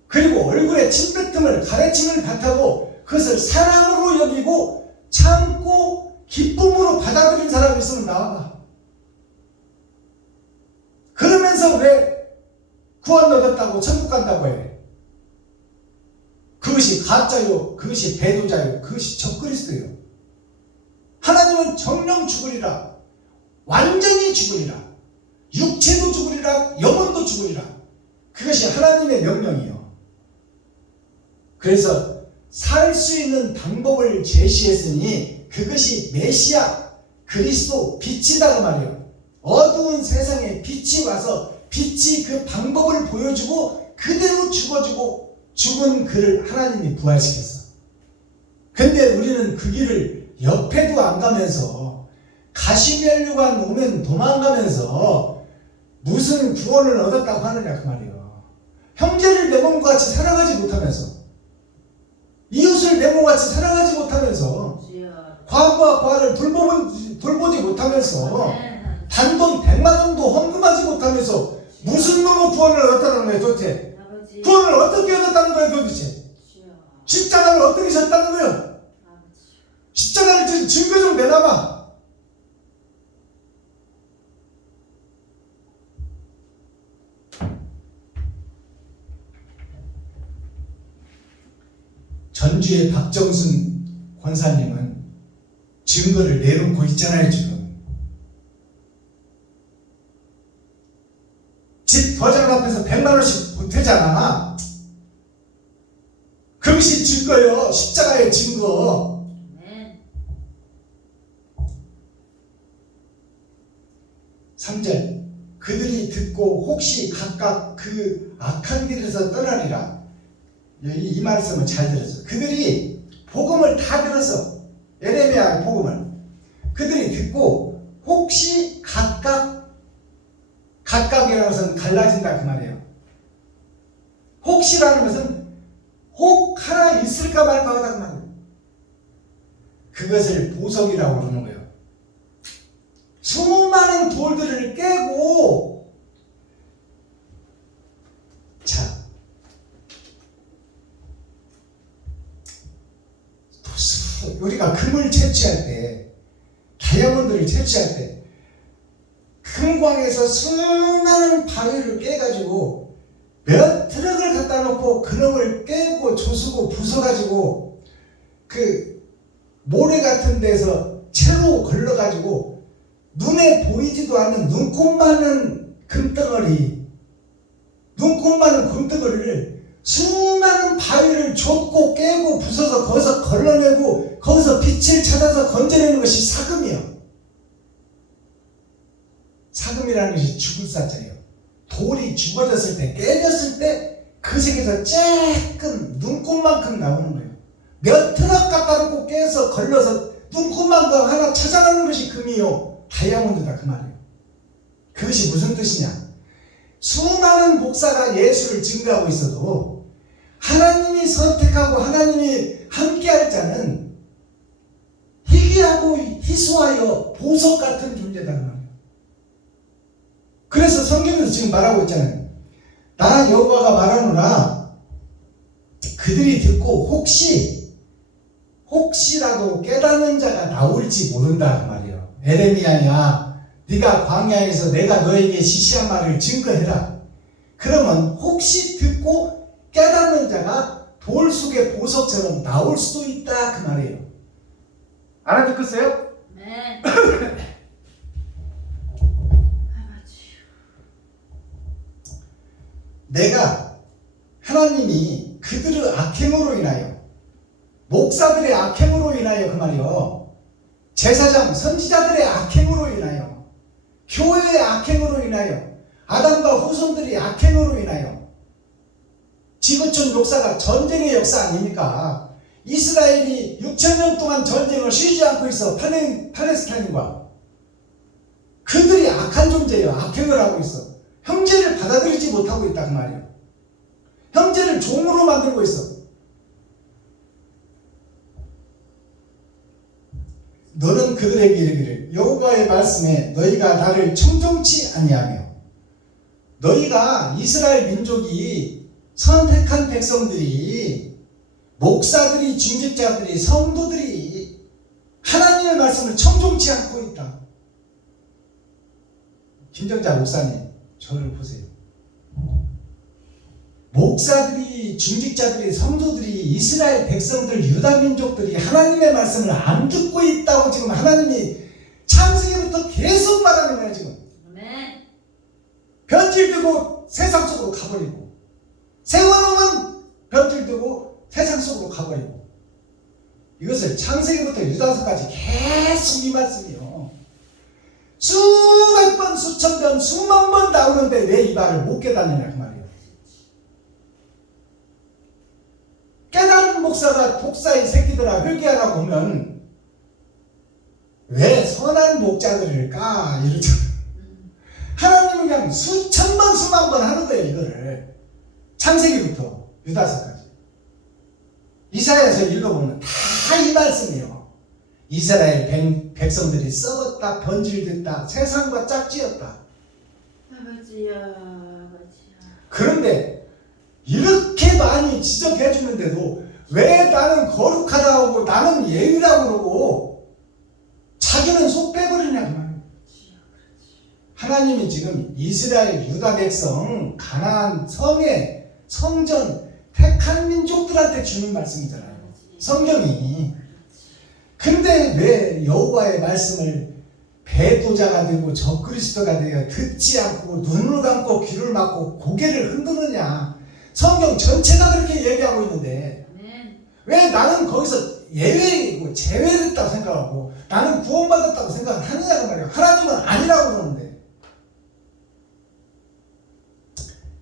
그리고 얼굴에 침뱉음을 가래침을 받하고 그것을 사랑으로 여기고 참고 기쁨으로 받아들인 사람이 있으면 나와봐. 그러면서 왜 구원 얻었다고 천국 간다고 해? 그것이 가짜요, 그것이 배도자요, 그것이 적그리스도예요. 하나님은 정령 죽으리라, 완전히 죽으리라, 육체도 죽으리라, 영혼도 죽으리라. 그것이 하나님의 명령이요. 그래서 살 수 있는 방법을 제시했으니 그것이 메시아 그리스도 빛이다 그 말이에요. 어두운 세상에 빛이 와서 빛이 그 방법을 보여주고 그대로 죽어주고 죽은 그를 하나님이 부활시켰어. 근데 우리는 그 길을 옆에도 안 가면서 가시면류관 오면 도망가면서 무슨 구원을 얻었다고 하느냐 그 말이에요. 형제를 내 몸과 같이 사랑하지 못하면서, 이웃을 내 몸같이 사랑하지 못하면서, 과부와 과를 돌보지 못하면서, 단돈 100만 원도 헌금하지 못하면서 무슨 놈의 구원을 얻었다는 거예요 도대체? 구원을 어떻게 얻었다는 거예요 도대체? 십자가를 어떻게 졌다는 거예요? 십자가를 증거 좀 내놔봐. 전주의 박정순 권사님은 증거를 내놓고 있잖아요 지금. 집 도장 앞에서 100만 원씩 보태잖아. 그것이 증거요. 십자가의 증거. 3절 그들이 듣고 혹시 각각 그 악한 길에서 떠나리라. 이 말씀을 잘 들었어. 그들이 복음을 다 들었어. 예레미야 복음을. 그들이 듣고 혹시 각각이라는 것은 갈라진다 그 말이에요. 혹시라는 것은 혹 하나 있을까 말까 하다 그 말이에요. 그것을 보석이라고 그러는 거예요. 수많은 돌들을 깨고, 자, 우리가 금을 채취할 때, 다이아몬드를 채취할 때 금광에서 수많은 바위를 깨가지고 몇 트럭을 갖다 놓고 그놈을 깨고 조수고 부숴가지고 그 모래 같은 데서 채로 걸러가지고 눈에 보이지도 않는 눈곱만한 금덩어리를 수많은 바위를 좁고 깨고 부숴서 거기서 걸러내고 거기서 빛을 찾아서 건져내는 것이 사금이에요. 사금이라는 것이 죽을 사자예요. 돌이 죽어졌을 때, 깨졌을 때 그 색에서 쬐끔 눈곱만큼 나오는 거예요. 몇 트럭 갖다 놓고 깨서 걸러서 눈곱만큼 하나 찾아내는 것이 금이요, 다이아몬드다 그 말이에요. 그것이 무슨 뜻이냐? 수많은 목사가 예수를 증거하고 있어도 하나님이 선택하고 하나님이 함께할 자는 희귀하고 희소하여 보석 같은 존재다 그 말이에요. 그래서 성경에서 지금 말하고 있잖아요. 나 여호와가 말하노라 그들이 듣고 혹시라도 깨닫는 자가 나올지 모른다는 말이에요. 에레미야야, 네가 광야에서 내가 너에게 지시한 말을 증거해라. 그러면 혹시 듣고 깨닫는 자가 돌 속의 보석처럼 나올 수도 있다 그 말이에요. 알아듣겠어요? 네. 내가 하나님이 그들의 악행으로 인하여, 목사들의 악행으로 인하여 그 말이요, 제사장 선지자들의 악행으로 인하여, 교회의 악행으로 인하여, 아담과 후손들의 악행으로 인하여, 지구촌 역사가 전쟁의 역사 아닙니까? 이스라엘이 6,000년 동안 전쟁을 쉬지 않고 있어. 팔레스타인과 그들이 악한 존재예요. 악행을 하고 있어. 형제를 받아들이지 못하고 있다 그 말이에요. 형제를 종으로 만들고 있어. 너는 그들에게 이르기를 여호와의 말씀에 너희가 나를 청종치 아니하며, 너희가 이스라엘 민족이 선택한 백성들이, 목사들이, 중직자들이, 성도들이 하나님의 말씀을 청종치 않고 있다. 김정자 목사님, 저를 보세요. 목사들이, 중직자들이, 성도들이, 이스라엘 백성들, 유다 민족들이 하나님의 말씀을 안 듣고 있다고 지금 하나님이 창세기부터 계속 말하는 거예요. 지금 아멘. 변질되고 세상 속으로 가버리고, 세워놓으면 변질되고 세상 속으로 가버리고, 이것을 창세기부터 유다서까지 계속 이 말씀이요. 수백 번, 수천 번, 수만 번 나오는데 왜 이 말을 못 깨닫느냐 그 말이에요. 깨달은 목사가 독사의 새끼들아 회개하라고 하면 왜 선한 목자들을 까 이러잖아요. 하나님은 그냥 수천 번, 수만 번 하는 거예요. 이거를 창세기부터 유다서까지. 이사야서 읽어보면 다 이 말씀이에요. 이스라엘 백성들이 썩었다, 변질됐다, 세상과 짝지었다. 아버지야. 그런데 이렇게 많이 지적해 주는데도 왜 나는 거룩하다고 하고 나는 예의라고 그러고 자기는 속 빼버리냐 그 말이에요. 하나님이 지금 이스라엘 유다 백성 가나안 성의 성전 택한 민족들한테 주는 말씀이잖아요. 성경이. 근데 왜 여호와의 말씀을 배도자가 되고 적그리스도가 되어 듣지 않고 눈을 감고 귀를 막고 고개를 흔드느냐. 성경 전체가 그렇게 얘기하고 있는데 왜 나는 거기서 예외이고 제외됐다고 생각하고 나는 구원받았다고 생각을 하느냐고 말이에요. 하나님은 아니라고 그러는데.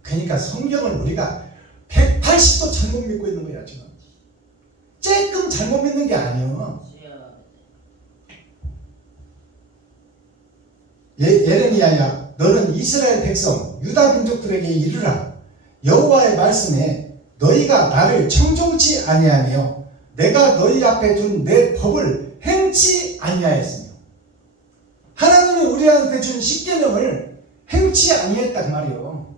그러니까 성경을 우리가 180도 잘못 믿고 있는 거야 지금. 조금 잘못 믿는 게 아니에요. 예레미야야, 너는 이스라엘 백성 유다 민족들에게 이르라. 여호와의 말씀에 너희가 나를 청종치 아니하며 내가 너희 앞에 둔 내 법을 행치 아니하였으며. 하나님이 우리한테 준 십계명을 행치 아니했다 그 말이에요.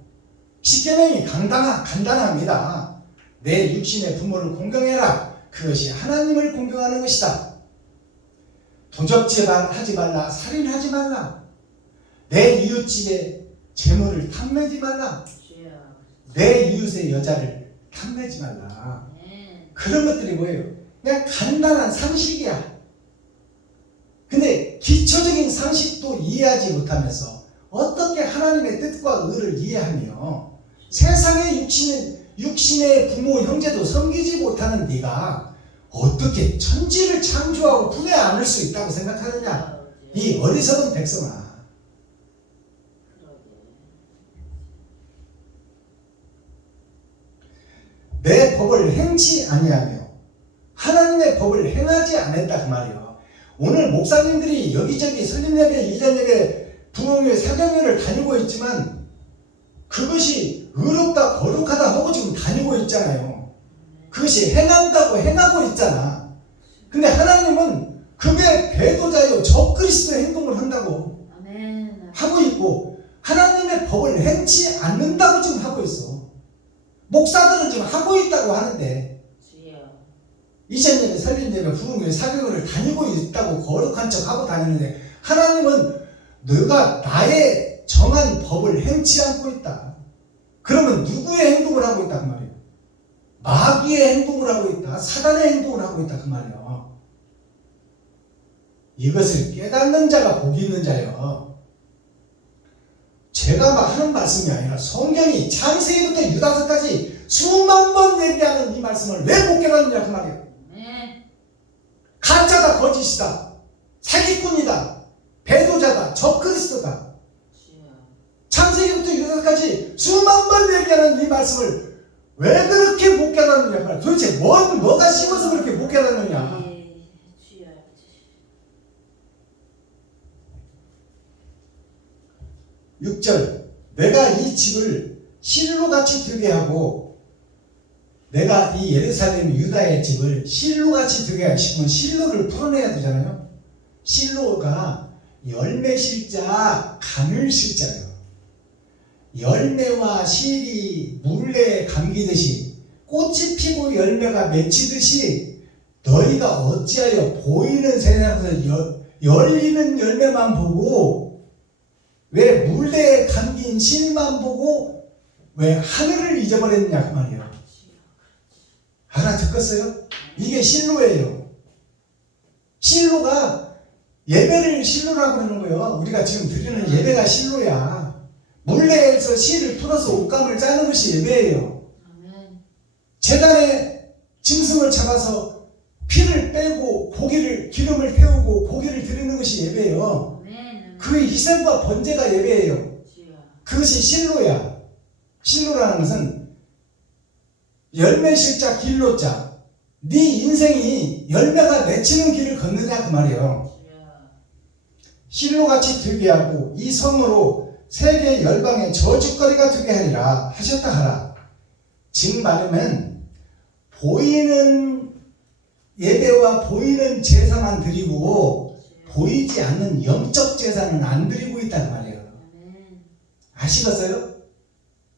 십계명이 간단합니다. 내 육신의 부모를 공경해라. 그것이 하나님을 공경하는 것이다. 도적질하지 말라. 살인하지 말라. 내 이웃집의 재물을 탐내지 말라. 내 이웃의 여자를 탐내지 말라. 그런 것들이 뭐예요? 그냥 간단한 상식이야. 근데 기초적인 상식도 이해하지 못하면서 어떻게 하나님의 뜻과 의를 이해하며 세상의 육신의 부모 형제도 섬기지 못하는 네가 어떻게 천지를 창조하고 품에 안을 수 있다고 생각하느냐. 이 어리석은 백성아. 내 법을 행치 아니하며 하나님의 법을 행하지 않았다 그 말이에요. 오늘 목사님들이 여기저기 설립예배, 이전예배, 부흥회, 사경회를 다니고 있지만 그것이 의롭다, 거룩하다 하고 지금 다니고 있잖아요. 그것이 행한다고 행하고 있잖아. 근데 하나님은 그게 배도자요 적그리스도의 행동을 한다고 하고 있고 하나님의 법을 행치 않는다고 지금 하고 있어. 목사들은 지금 하고 있다고 하는데 주여. 이전 예배, 설립 예배, 부흥 예배, 사교를 다니고 있다고 거룩한 척 하고 다니는데 하나님은 너가 나의 정한 법을 행치 않고 있다. 그러면 누구의 행동을 하고 있다 그 말이에요. 마귀의 행동을 하고 있다. 사단의 행동을 하고 있다 그 말이에요. 이것을 깨닫는 자가 복이 있는 자예요. 제가 막 하는 말씀이 아니라 성경이 창세기부터 유다서까지 수만 번 얘기하는 이 말씀을 왜 못 깨닫느냐 그 말이에요. 아멘. 가짜다, 거짓이다, 사기꾼이다, 배도자다, 적그리스도다. 주여. 창세기부터 유다서까지 수만 번 얘기하는 이 말씀을 왜 그렇게 못 깨닫느냐 그 말이에요. 도대체 뭐가 씹어서 그렇게 못 깨닫느냐. 예, 주여 아버지. 6절 내가 이 집을 실로같이 되게 하고 내가 이 예루살렘 유다의 집을 실로같이 되게 하시면 실로를 풀어내야 되잖아요. 실로가 열매 실자 가늘 실자예요. 열매와 실이 물레에 감기듯이 꽃이 피고 열매가 맺히듯이 너희가 어찌하여 보이는 세상에서 열리는 열매만 보고 왜 물레에 감긴 실만 보고 왜 하늘을 잊어버렸냐 그 말이에요. 알아듣겠어요? 이게 실로예요. 실로가 예배를 실로라고 그러는 거예요. 우리가 지금 드리는 예배가 실로야. 물레에서 실을 풀어서 옷감을 짜는 것이 예배예요. 아멘. 제단에 짐승을 잡아서 피를 빼고 기름을 태우고 고기를 드리는 것이 예배예요. 아멘. 그 희생과 번제가 예배예요. 주여. 그것이 실로야. 실로라는 것은 열매 실자 길로자. 네 인생이 열매가 맺히는 길을 걷느냐 그 말이에요. 주여. 실로같이 되게 하고 이 성으로 세계 열방의 저주거리가 되게 하리라 하셨다 하라. 즉 말하면 보이는 예배와 보이는 제사만 드리고 보이지 않는 영적 제사는 안 드리고 있단 말이에요. 아멘. 아시겠어요?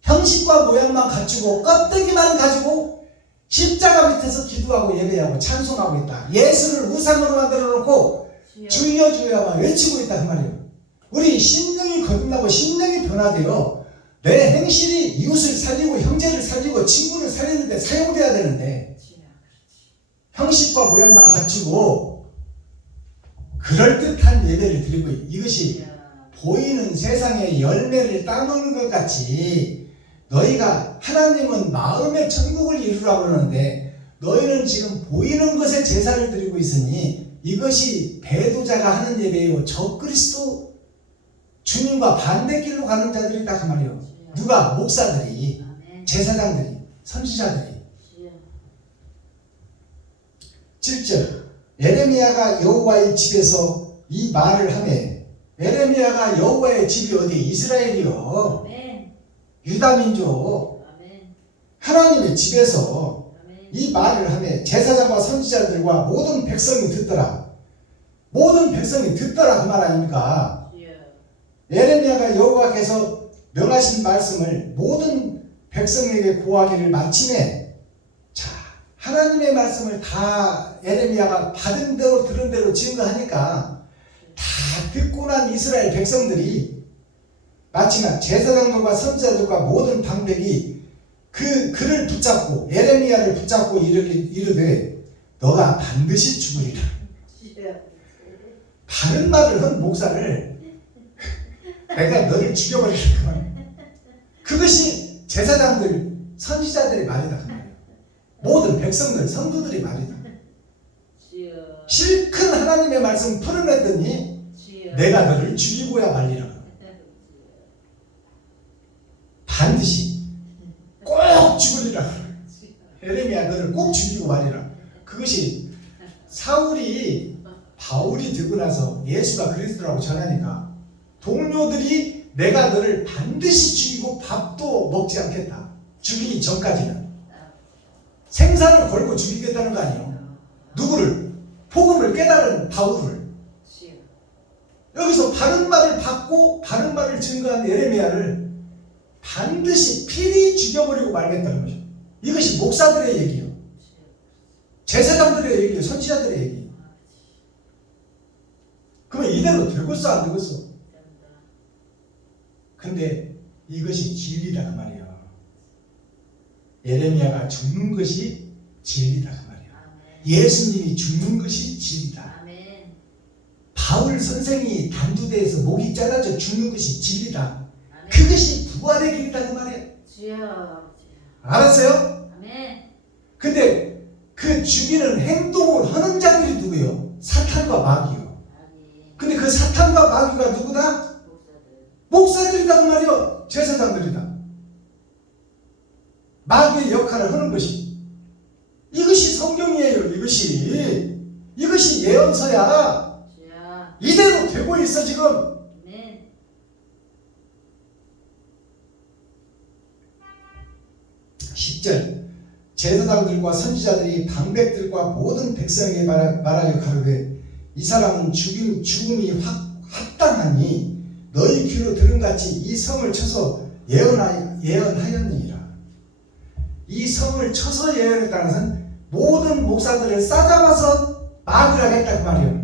형식과 모양만 갖추고 껍데기만 가지고 십자가 밑에서 기도하고 예배하고 찬송하고 있다. 예수를 우상으로 만들어 놓고 주여. 주여 주여만 외치고 있다 그 말이에요. 우리 심령이 거듭나고 심령이 변화되어 내 행실이 이웃을 살리고 형제를 살리고 친구를 살리는데 사용돼야 되는데 주여. 형식과 모양만 갖추고 그럴듯한 예배를 드리고 이것이 주여. 보이는 세상의 열매를 따먹는 것 같이 너희가 하나님은 마음의 천국을 이루라고 그러는데 너희는 지금 보이는 것에 제사를 드리고 있으니 이것이 배도자가 하는 예배요 적그리스도 주님과 반대길로 가는 자들이다 그 말이에요. 누가? 목사들이, 아멘. 제사장들이, 선지자들이. 주여. 7절 예레미야가 여호와의 집에서 이 말을 하매 예레미야가 여호와의 집이 어디? 이스라엘이요. 아멘. 유다민족 아멘. 하나님의 집에서 아멘. 이 말을 하매 제사장과 선지자들과 모든 백성이 듣더라. 모든 백성이 듣더라 그 말 아닙니까? 주여. 예레미야가 여호와께서 명하신 말씀을 모든 백성에게 고하기를 마침에 자 하나님의 말씀을 다 예레미야가 받은 대로 들은 대로 증거하니까 다 듣고 난 이스라엘 백성들이 마침에 제사장들과 선지자들과 모든 방백이 그 글을 붙잡고 예레미야를 붙잡고 이르되 너가 반드시 죽으리라. 주여. 바른 말을 한 목사를 내가 너를 죽여버리라 그 말이야. 그것이 제사장들 선지자들의 말이다 그 말이야. 모든 백성들 성도들의 말이다. 주여. 실컷 하나님의 말씀 풀어냈더니 주여. 내가 너를 죽이고야 말리라. 반드시 꼭 죽으리라. 예레미야 너를 꼭 죽이고 말이라. 그것이 바울이 되고 나서 예수가 그리스도라고 전하니까 동료들이 내가 너를 반드시 죽이고 밥도 먹지 않겠다. 죽이기 전까지는. 생사를 걸고 죽이겠다는 거 아니에요. 누구를? 복음을 깨달은 바울을. 주여. 여기서 바른 말을 받고 바른 말을 증거한 예레미야를 반드시 필히 죽여버리고 말겠다는 거죠. 이것이 목사들의 얘기예요. 제사장들의 얘기예요. 선지자들의 얘기예요. 그러면 이대로 되겠어 안 되겠어? 근데 이것이 진리다 그 말이야. 예레미야가 죽는 것이 진리다 그 말이야. 예수님이 죽는 것이 진리다. 바울 선생이 단두대에서 목이 잘라져 죽는 것이 진리다. 그것이 부활의 길이다 그 말이야. 알았어요? 근데 그 죽이는 행동을 하는 자들이 누구예요? 사탄과 마귀요. 근데 그 사탄과 마귀가 누구다? 목사들이다 그 말이요. 제사장들이다. 마귀의 역할을 하는 것이, 이것이 성경이에요. 이것이 예언서야. 이대로 되고 있어 지금. 10절 제사장들과 선지자들이 방백들과 모든 백성에게 말하여 가로되 이 사람은 죽음이 합당하니 너희 귀로 들은같이 이 성을 쳐서 예언하였느니라. 이 성을 쳐서 예언했다는 것은 모든 목사들을 싸잡아서 막으라 했다 그 말이에요.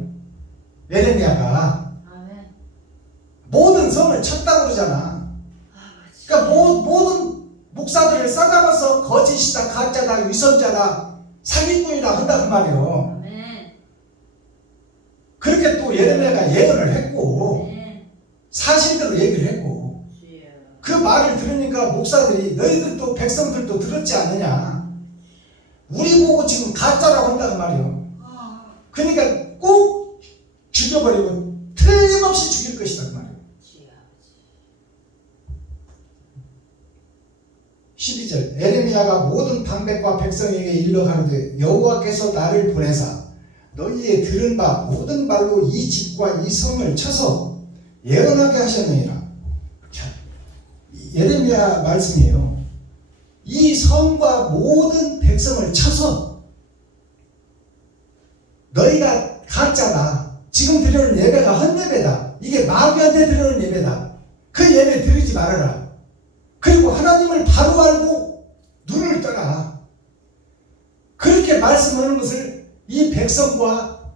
예레미야가 모든 성을 쳤다고 그러잖아. 그러니까 모든 목사들을 싸잡아서 거짓이다, 가짜다, 위선자다, 사기꾼이다 한다 그 말이에요. 그렇게 또 예레미야가 예언을 했고 사실대로 얘기를 했고, 그 말을 들으니까 목사들이 너희들도 백성들도 들었지 않느냐, 우리 보고 지금 가짜라고 한다 그 말이에요. 그러니까 꼭 죽여버리고 틀림없이 죽일 것이다 그 말이에요. 12절 에레미야가 모든 방백과 백성에게 일러 가로되 여호와께서 나를 보내사 너희의 들은 바 모든 말로 이 집과 이 성을 쳐서 예언하게 하셨느니라. 자, 예레미야 말씀이에요. 이 성과 모든 백성을 쳐서 너희가 가짜다, 지금 드리는 예배가 헛예배다, 이게 마귀한테 드리는 예배다, 그 예배 드리지 말아라. 그리고 하나님을 바로 알고 눈을 떠라. 그렇게 말씀하는 것을 이 백성과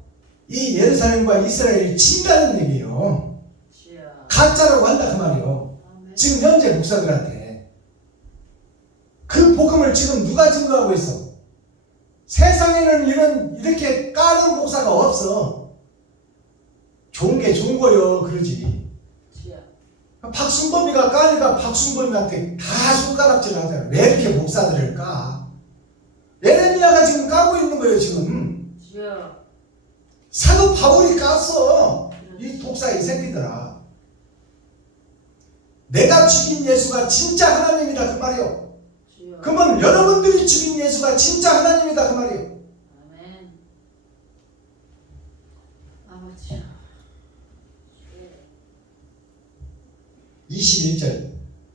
이 예루살렘과 이스라엘이 친다는 얘기예요. 가짜라고 한다 그 말이에요. 지금 현재 목사들한테 그 복음을 지금 누가 증거하고 있어? 세상에는 이렇게 까는 목사가 없어. 좋은 게 좋은 거요 그러지. 박순범이가 까니까 박순범이한테 다 손가락질 하잖아. 왜 이렇게 목사들을 까? 예레미야가 지금 까고 있는 거예요 지금. 사도 바울이 깠어. 이 독사 이 새끼들아. 내가 죽인 예수가 진짜 하나님이다 그 말이요. 그러면 여러분들이 죽인 예수가 진짜 하나님이다 그 말이에요. 21절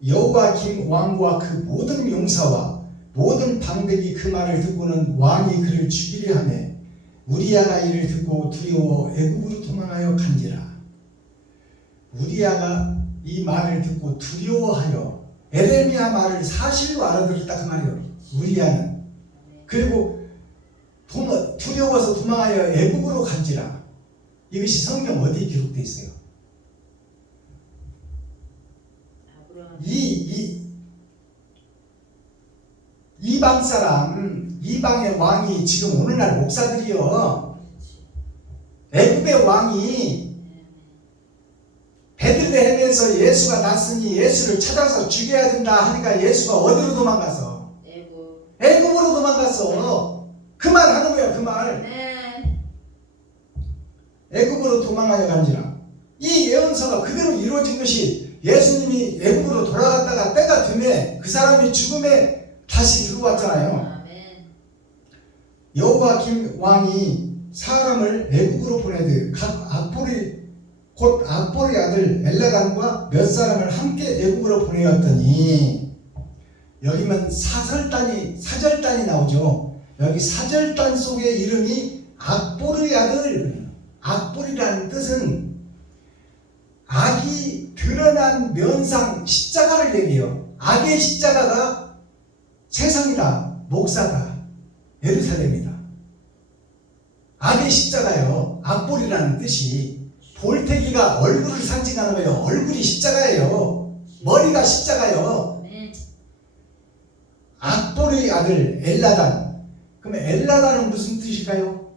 여호와김 왕과 그 모든 용사와 모든 방백이 그 말을 듣고는 왕이 그를 죽이려 하며 우리야가 이를 듣고 두려워 애굽으로 도망하여 간지라. 우리야가 이 말을 듣고 두려워하여 에레미야 말을 사실로 알아들었다 그 말이에요. 우리야는. 그리고 두려워서 도망하여 애굽으로 간지라. 이것이 성경 어디에 기록되어 있어요? 이방 사람, 이방의 왕이 지금 오늘날 목사들이요. 애굽의 왕이 베들레헴에서 예수가 났으니 예수를 찾아서 죽여야 된다 하니까 예수가 어디로 도망갔어? 애굽으로 도망갔어. 그 말 하는 거야 그 말. 애굽으로 도망하여 간지라. 이 예언서가 그대로 이루어진 것이 예수님이 애굽으로 돌아갔다가 때가 되매 그 사람이 죽음에 다시 들어왔잖아요. 여호와김 왕이 사람을 애굽으로 보내되 곧 악보리 아들 엘레간과 몇 사람을 함께 애굽으로 보내었더니, 여기면 사절단이 나오죠. 여기 사절단 속의 이름이 악보리 아들. 악보리라는 뜻은 악이 드러난 면상 십자가를 얘기해요. 악의 십자가가 세상이다. 목사가 예루살렘이다. 악의 십자가요. 악볼이라는 뜻이 볼테기가 얼굴을 상징하는 거예요. 얼굴이 십자가예요. 머리가 십자가예요. 아멘. 악볼의 아들 엘라단. 그럼 엘라단은 무슨 뜻일까요?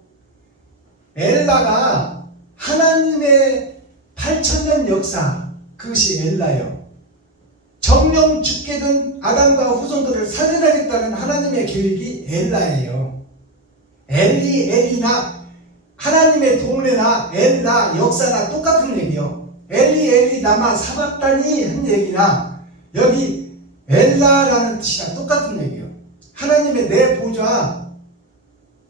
엘라가 하나님의 8,000년 역사, 그것이 엘라요. 정령 죽게 된 아담과 후손들을 살려내겠다는 하나님의 계획이 엘라예요. 엘리나 하나님의 동네나 엘라 역사나 똑같은 얘기요. 엘리 나마 사박단이 한 얘기나 여기 엘라라는 뜻이랑 똑같은 얘기요. 하나님의 내 보좌,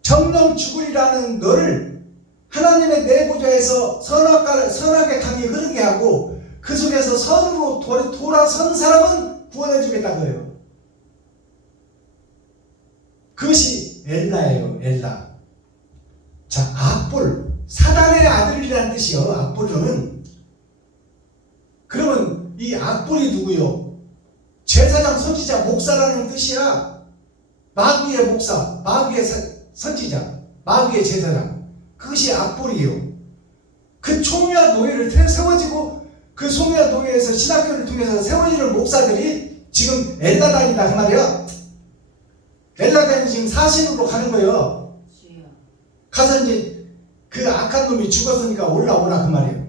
정령 죽으리라는 너를 하나님의 내 보좌에서 선악의 강이 흐르게 하고 그 속에서 선으로 돌아선 사람은 구원해 주겠다 그래요. 그것이 엘라예요. 엘라. 자, 악볼, 사단의 아들이라는 뜻이요. 악볼은. 그러면 이 악볼이 누구요? 제사장, 선지자, 목사라는 뜻이야. 마귀의 목사, 마귀의 선지자, 마귀의 제사장. 그것이 악볼이에요. 그 총회와 노예를 세워지고 그 총회와 노예에서 신학교를 통해서 세워지는 목사들이 지금 엘라단이다 그 말이야. 엘라단이 지금 사신으로 가는 거예요. 주여. 가서 이제 그 악한 놈이 죽었으니까 올라오라 그 말이에요.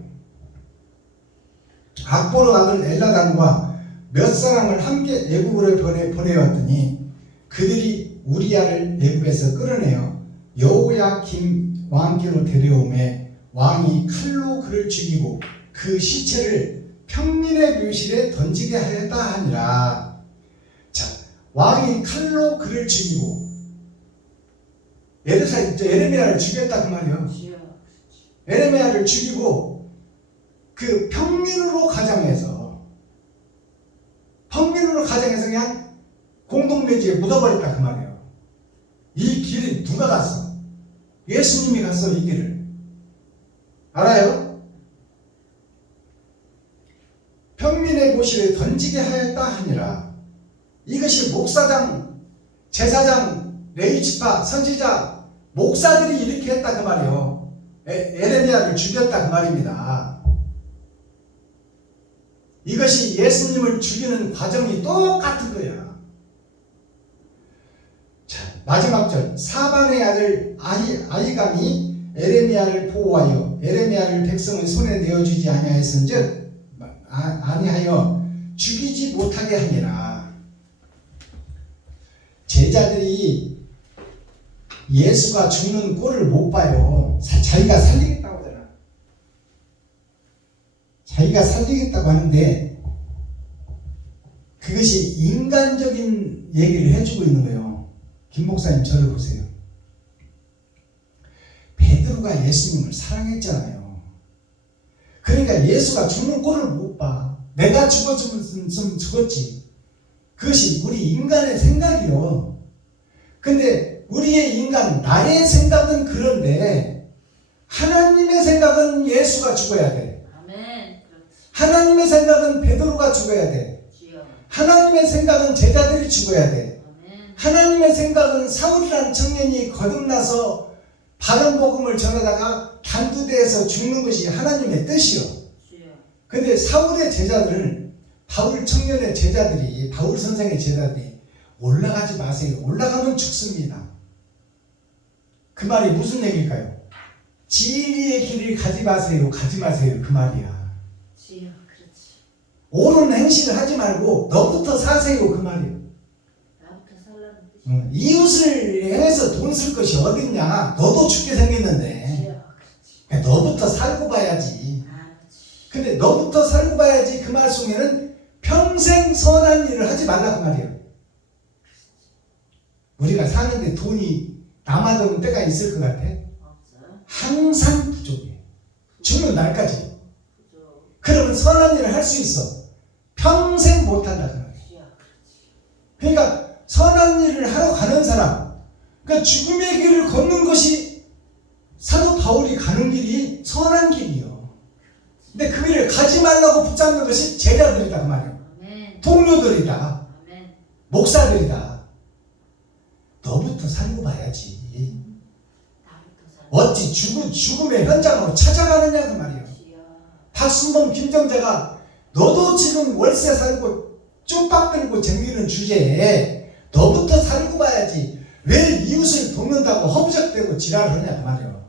악보로 아들 엘라단과 몇 사람을 함께 애굽으로 보내왔더니 그들이 우리야를 애굽에서 끌어내어 여호야김 왕께로 데려오매 왕이 칼로 그를 죽이고 그 시체를 평민의 묘실에 던지게 하였다 하니라. 자, 왕이 칼로 그를 죽이고 에레미야를 죽였다 그 말이에요. 주여. 에레미야를 죽이고 그 평민으로 가장해서 그냥 공동묘지에 묻어버렸다 그 말이에요. 이 길이 누가 갔어? 예수님이 갔어. 이 길을 알아요? 평민의 묘실에 던지게 하였다 하니라. 이것이 목사장, 제사장, 레위지파, 선지자, 목사들이 이렇게 했다 그 말이에요. 에레미야를 죽였다 그 말입니다. 이것이 예수님을 죽이는 과정이 똑같은 거야. 자, 마지막 절. 사반의 아들 아히감이 에레미야를 보호하여 에레미야를 백성의 손에 내어주지 아니하였은즉 아니하여 죽이지 못하게 하니라. 제자들이 예수가 죽는 꼴을 못 봐요. 자기가 살리겠다고 하잖아. 자기가 살리겠다고 하는데 그것이 인간적인 얘기를 해주고 있는 거예요. 김 목사님 저를 보세요. 베드로가 예수님을 사랑했잖아요. 그러니까 예수가 죽는 꼴을 못 봐. 내가 죽었으면 죽었지. 그것이 우리 인간의 생각이요. 근데 우리의 인간, 나의 생각은 그런데 하나님의 생각은 예수가 죽어야 돼. 아멘. 하나님의 생각은 베드로가 죽어야 돼. 주여. 하나님의 생각은 제자들이 죽어야 돼. 아멘. 하나님의 생각은 사울이라는 청년이 거듭나서 바른 복음을 전하다가 단두대에서 죽는 것이 하나님의 뜻이요. 주여. 근데 사울의 제자들은 바울 청년의 제자들이 바울 선생의 제자들이 올라가지 마세요. 올라가면 죽습니다. 그 말이 무슨 얘기일까요? 진리의 길을 가지 마세요. 가지 마세요. 그 말이야. 주여. 그렇지. 옳은 행실을 하지 말고 너부터 사세요. 그 말이에요. 나부터 살라는 뜻이야. 이웃을 향해서 돈 쓸 것이 어딨냐. 너도 죽게 생겼는데 주여. 그렇지. 너부터 살고 봐야지. 아, 그렇지. 근데 너부터 살고 봐야지 그 말 속에는 평생 선한 일을 하지 말라 그 말이에요. 우리가 사는데 돈이 남아도는 때가 있을 것 같아? 없어. 항상 부족해. 죽는 날까지. 부족. 그러면 선한 일을 할 수 있어. 평생 못한다 그 말이에요. 주여. 그렇지. 그러니까 선한 일을 하러 가는 사람, 그러니까 죽음의 길을 걷는 것이 사도 바울이 가는 길이 선한 길이요. 근데 그 길을 가지 말라고 붙잡는 것이 제자들이다 그 말이에요. 아멘. 동료들이다. 아멘. 목사들이다. 어찌 죽음의 현장으로 찾아가느냐 그 말이에요. 주여. 박순봉 김정자가 너도 지금 월세 살고 쪽박 들고 쟁기는 주제에 너부터 살고 봐야지 왜 이웃을 돕는다고 허부적대고 지랄을 하냐 그 말이에요.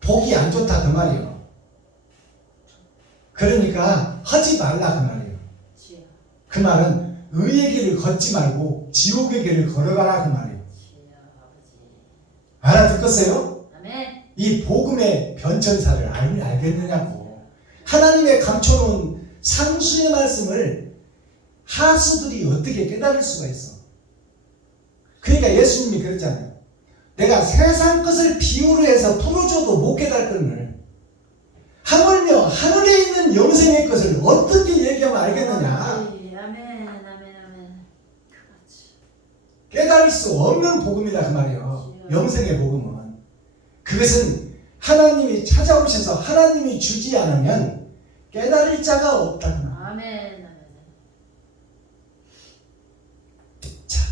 복이 안 좋다 그 말이에요. 그러니까 하지 말라 그 말이에요. 주여. 그 말은 의의 길을 걷지 말고 지옥의 길을 걸어가라 그 말이에요. 주여 아버지. 알아듣겠어요? 아멘. 이 복음의 변천사를 알겠느냐고. 하나님의 감춰놓은 상수의 말씀을 하수들이 어떻게 깨달을 수가 있어. 그러니까 예수님이 그랬잖아요. 내가 세상 것을 비유로 해서 풀어줘도 못 깨달을 것을 하물며 하늘에 있는 영생의 것을 어떻게 얘기하면 알겠느냐. 아버지. 아멘. 아멘. 아멘. 그렇지. 깨달을 수 없는 복음이다 그 말이에요. 영생의 복음은. 그것은 하나님이 찾아오셔서 하나님이 주지 않으면 깨달을 자가 없다 그 말. 아멘. 아멘. 자,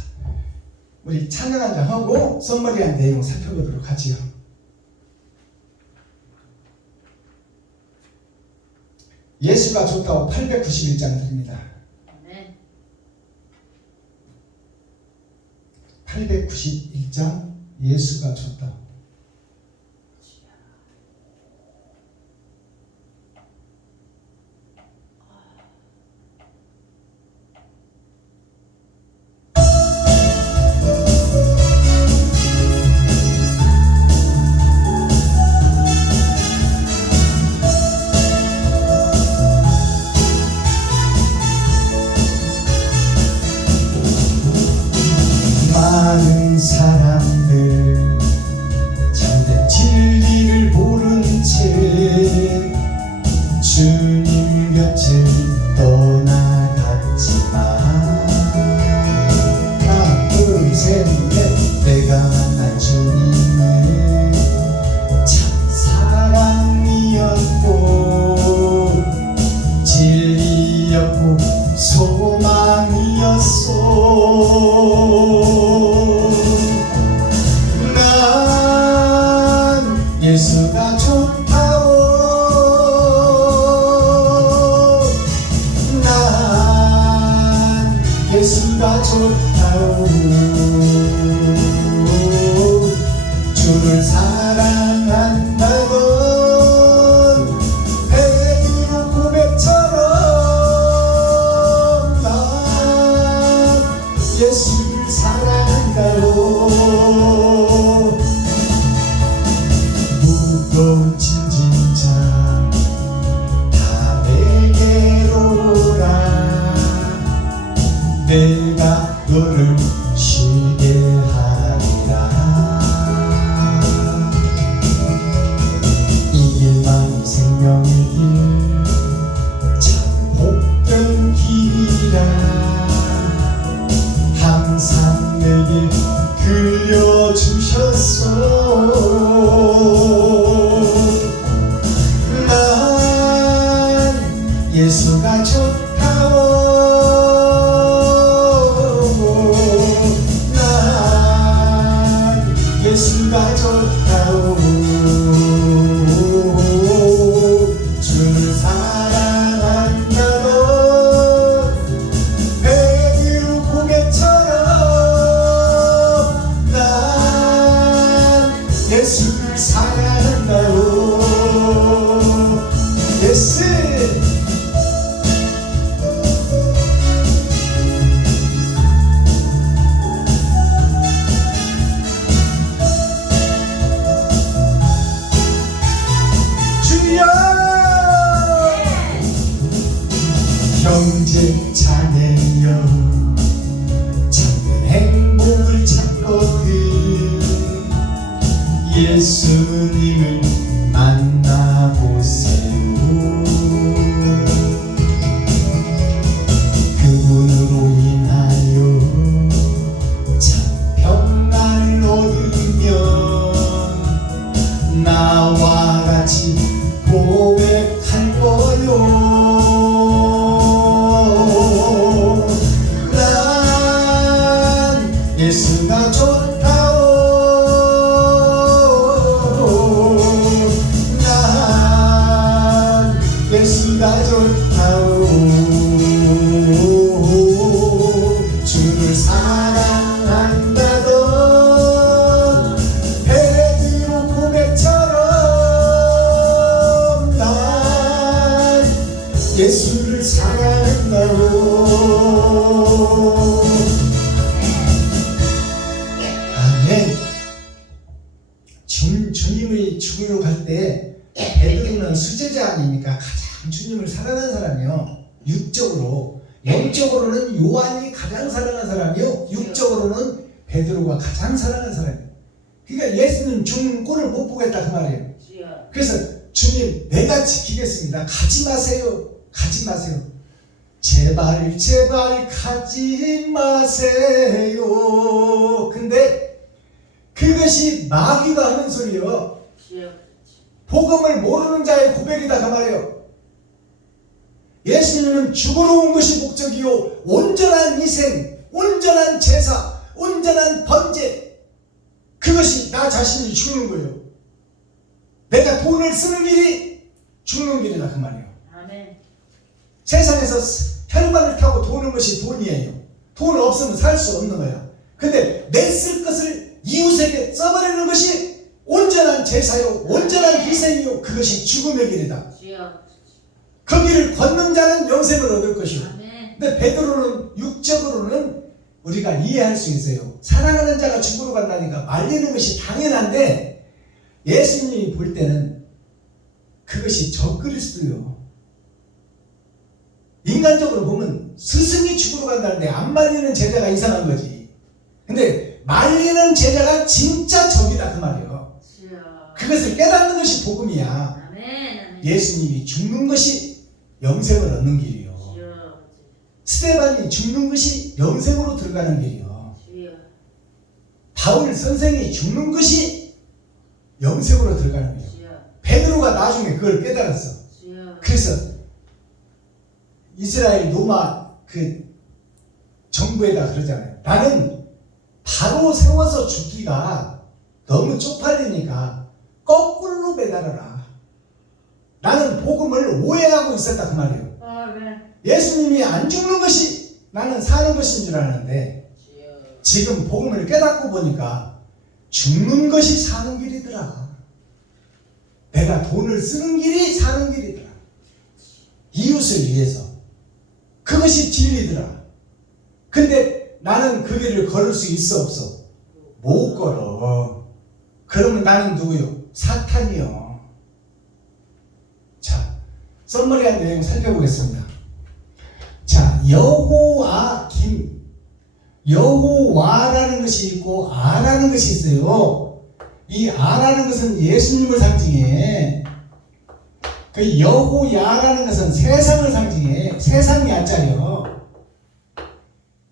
우리 찬양 한 장 하고 썸머리한 내용 살펴보도록 하지요. 예수가 좋다고 891장 드립니다. 아멘. 891장 예수가 좋다고. 많은 사람들 참된 진리를 모른 채 주님 곁을 떠나갔지만 하나 둘 셋 넷 내가 만난 주님은 참 사랑이었고 진리였고 소망이었소. 예수가 좋다오. 난 예수가 좋다오. 주를 사랑한다던 베드로 고백처럼 난 예수를 사랑한다오. 무거운 짐진 자 다 내게로 오라. 내가 너를 쉬게 하리라. 이 길만이 생명의 길 참 복된 길이라. 항상 내게 들려주셨소. 예수가 좋다오. 난 예수가 좋다오. 주를 사랑한다던 베드로 고백처럼 난 예수를 사랑한다오. 예수 형제 자매여 참된 행복을 찾거든 예수님을 만나보세요. 그분으로 인하여 참 평안을 얻으면 나와 같이 고백할 거요. 예수가 좋다오. 예수가 좋다오 주를 사랑한다던 베드로 고백처럼 난 예수를 사랑한다고. 아멘. 주님의 죽으러 갈 때 베드로는 수제자 아닙니까? 가장 주님을 사랑하는 사람이요. 육적으로. 영적으로는 요한이 가장 사랑하는 사람이요. 육적으로는 베드로가 가장 사랑하는 사람이에요. 그러니까 예수님 죽는 꼴을 못 보겠다 그 말이에요. 그래서 주님 내가 지키겠습니다. 가지 마세요. 가지 마세요. 제발 제발 가지 마세요. 근데 그것이 마귀가 하는 소리요. 복음을 모르는 자의 고백이다 그 말이에요. 예수님은 죽으러 온 것이 목적이요 온전한 희생, 온전한 제사, 온전한 번제, 그것이 나 자신이 죽는 거예요. 내가 돈을 쓰는 길이 죽는 길이다 그 말이에요. 아멘. 세상에서 혈관을 타고 도는 것이 돈이에요. 돈 없으면 살 수 없는 거야. 근데 내 쓸 것을 이웃에게 써버리는 것이 온전한 제사요, 온전한 희생이요, 그것이 죽음의 길이다. 그 길을 걷는 자는 영생을 얻을 것이요. 근데 베드로는 육적으로는 우리가 이해할 수 있어요. 사랑하는 자가 죽으러 간다니까 말리는 것이 당연한데 예수님이 볼 때는 그것이 적그리스도요. 인간적으로 보면 스승이 죽으러 간다는데 안 말리는 제자가 이상한 거지. 근데 말리는 제자가 진짜 적이다 그 말이에요. 그것을 깨닫는 것이 복음이야. 예수님이 죽는 것이 영생을 얻는 길이요. 스데반이 죽는 것이 영생으로 들어가는 길이요. 바울 선생이 죽는 것이 영생으로 들어가는 길이요. 베드로가 나중에 그걸 깨달았어. 그래서 이스라엘 로마 그 정부에다 그러잖아요. 나는 바로 세워서 죽기가 너무 쪽팔리니까 거꾸로 배달하라. 나는 복음을 오해하고 있었다 그 말이에요. 예수님이 안 죽는 것이 나는 사는 것인 줄 알았는데 지금 복음을 깨닫고 보니까 죽는 것이 사는 길이더라. 내가 돈을 쓰는 길이 사는 길이더라. 이웃을 위해서. 그것이 진리더라. 근데 나는 그 길을 걸을 수 있어 없어? 못 걸어. 그러면 나는 누구요? 사탄이요. 자, 썸머리한 내용 살펴보겠습니다. 자, 여호와라는 것이 있고 아라는 것이 있어요. 이 아라는 것은 예수님을 상징해. 그 여호야라는 것은 세상을 상징해. 세상이 야자요.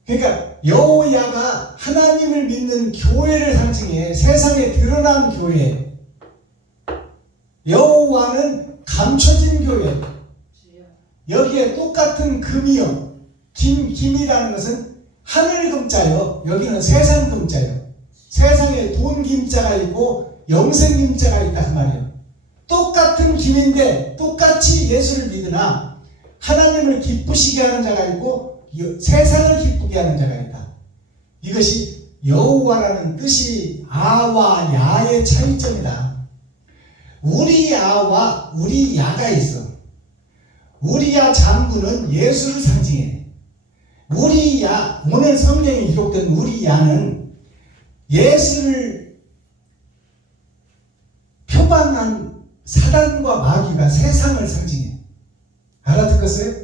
그러니까 여호야가 하나님을 믿는 교회를 상징해. 세상에 드러난 교회. 여호와는 감춰진 교회. 여기에 똑같은 금이요. 김이라는 것은 하늘 금자요. 여기는 세상 금자요. 세상에 돈 김자가 있고 영생 김자가 있다 그 말이에요. 똑같은 김인데 똑같이 예수를 믿으나 하나님을 기쁘시게 하는 자가 있고 세상을 기쁘게 하는 자가 있다. 이것이 여호와라는 뜻이 아와 야의 차이점이다. 우리 아와 우리 야가 있어. 우리 야 장군은 예수를 상징해. 우리 야, 오늘 성경에 기록된 우리 야는 예수를 표방한 사단과 마귀가 세상을 상징해. 알아듣겠어요?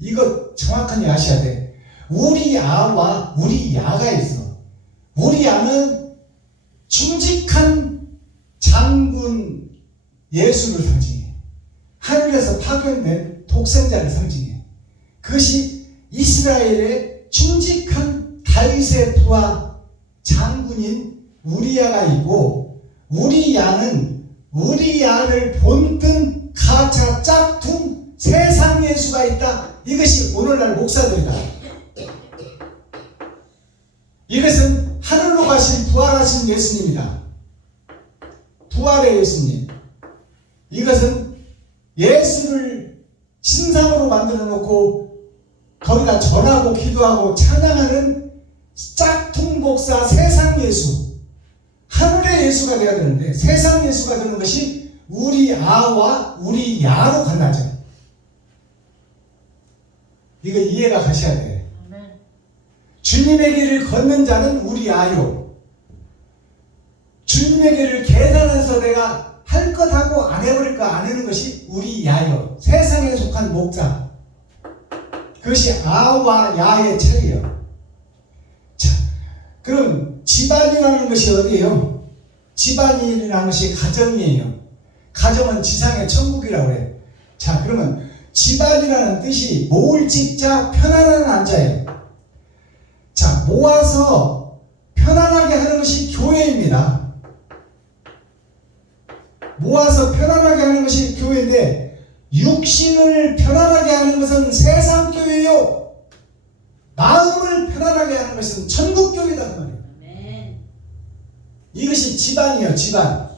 이거 정확하게 아셔야 돼. 우리 아와 우리 야가 있어. 우리 야는 충직한 장군 예수를 상징해. 하늘에서 파견된 독생자를 상징해. 그것이 이스라엘의 충직한 다윗의 부하 장군인 우리야가 있고, 우리야는 우리야를 본뜬 가차 짝퉁 세상 예수가 있다. 이것이 오늘날 목사들이다. 이것은 하늘로 가신 부활하신 예수님이다. 부활의 예수님. 이것은 예수를 신상으로 만들어 놓고 거기다 절하고 기도하고 찬양하는 짝퉁 목사 세상 예수, 하늘의 예수가 되어야 되는데 세상 예수가 되는 것이 우리 아와 우리 야로 갈라져. 이거 이해가 가셔야 돼. 아멘. 주님의 길을 걷는 자는 우리 아요. 주님의 길을 계산해서 내가 할 것하고 안 해버릴 거 안 하는 것이 우리 야요. 세상에 속한 목자. 그것이 아와 야의 차이요. 자, 그럼 집안이라는 것이 어디예요? 집안이라는 것이 가정이에요. 가정은 지상의 천국이라고 그래요. 자, 그러면 집안이라는 뜻이 모을 직자 편안한 앉아요. 자, 모아서 편안하게 하는 것이 교회입니다. 모아서 편안하게 하는 것이 교회인데 육신을 편안하게 하는 것은 세상 교회요. 마음을 편안하게 하는 것은 천국 교회다 그 말이에요. 아멘. 이것이 집안이에요. 집안.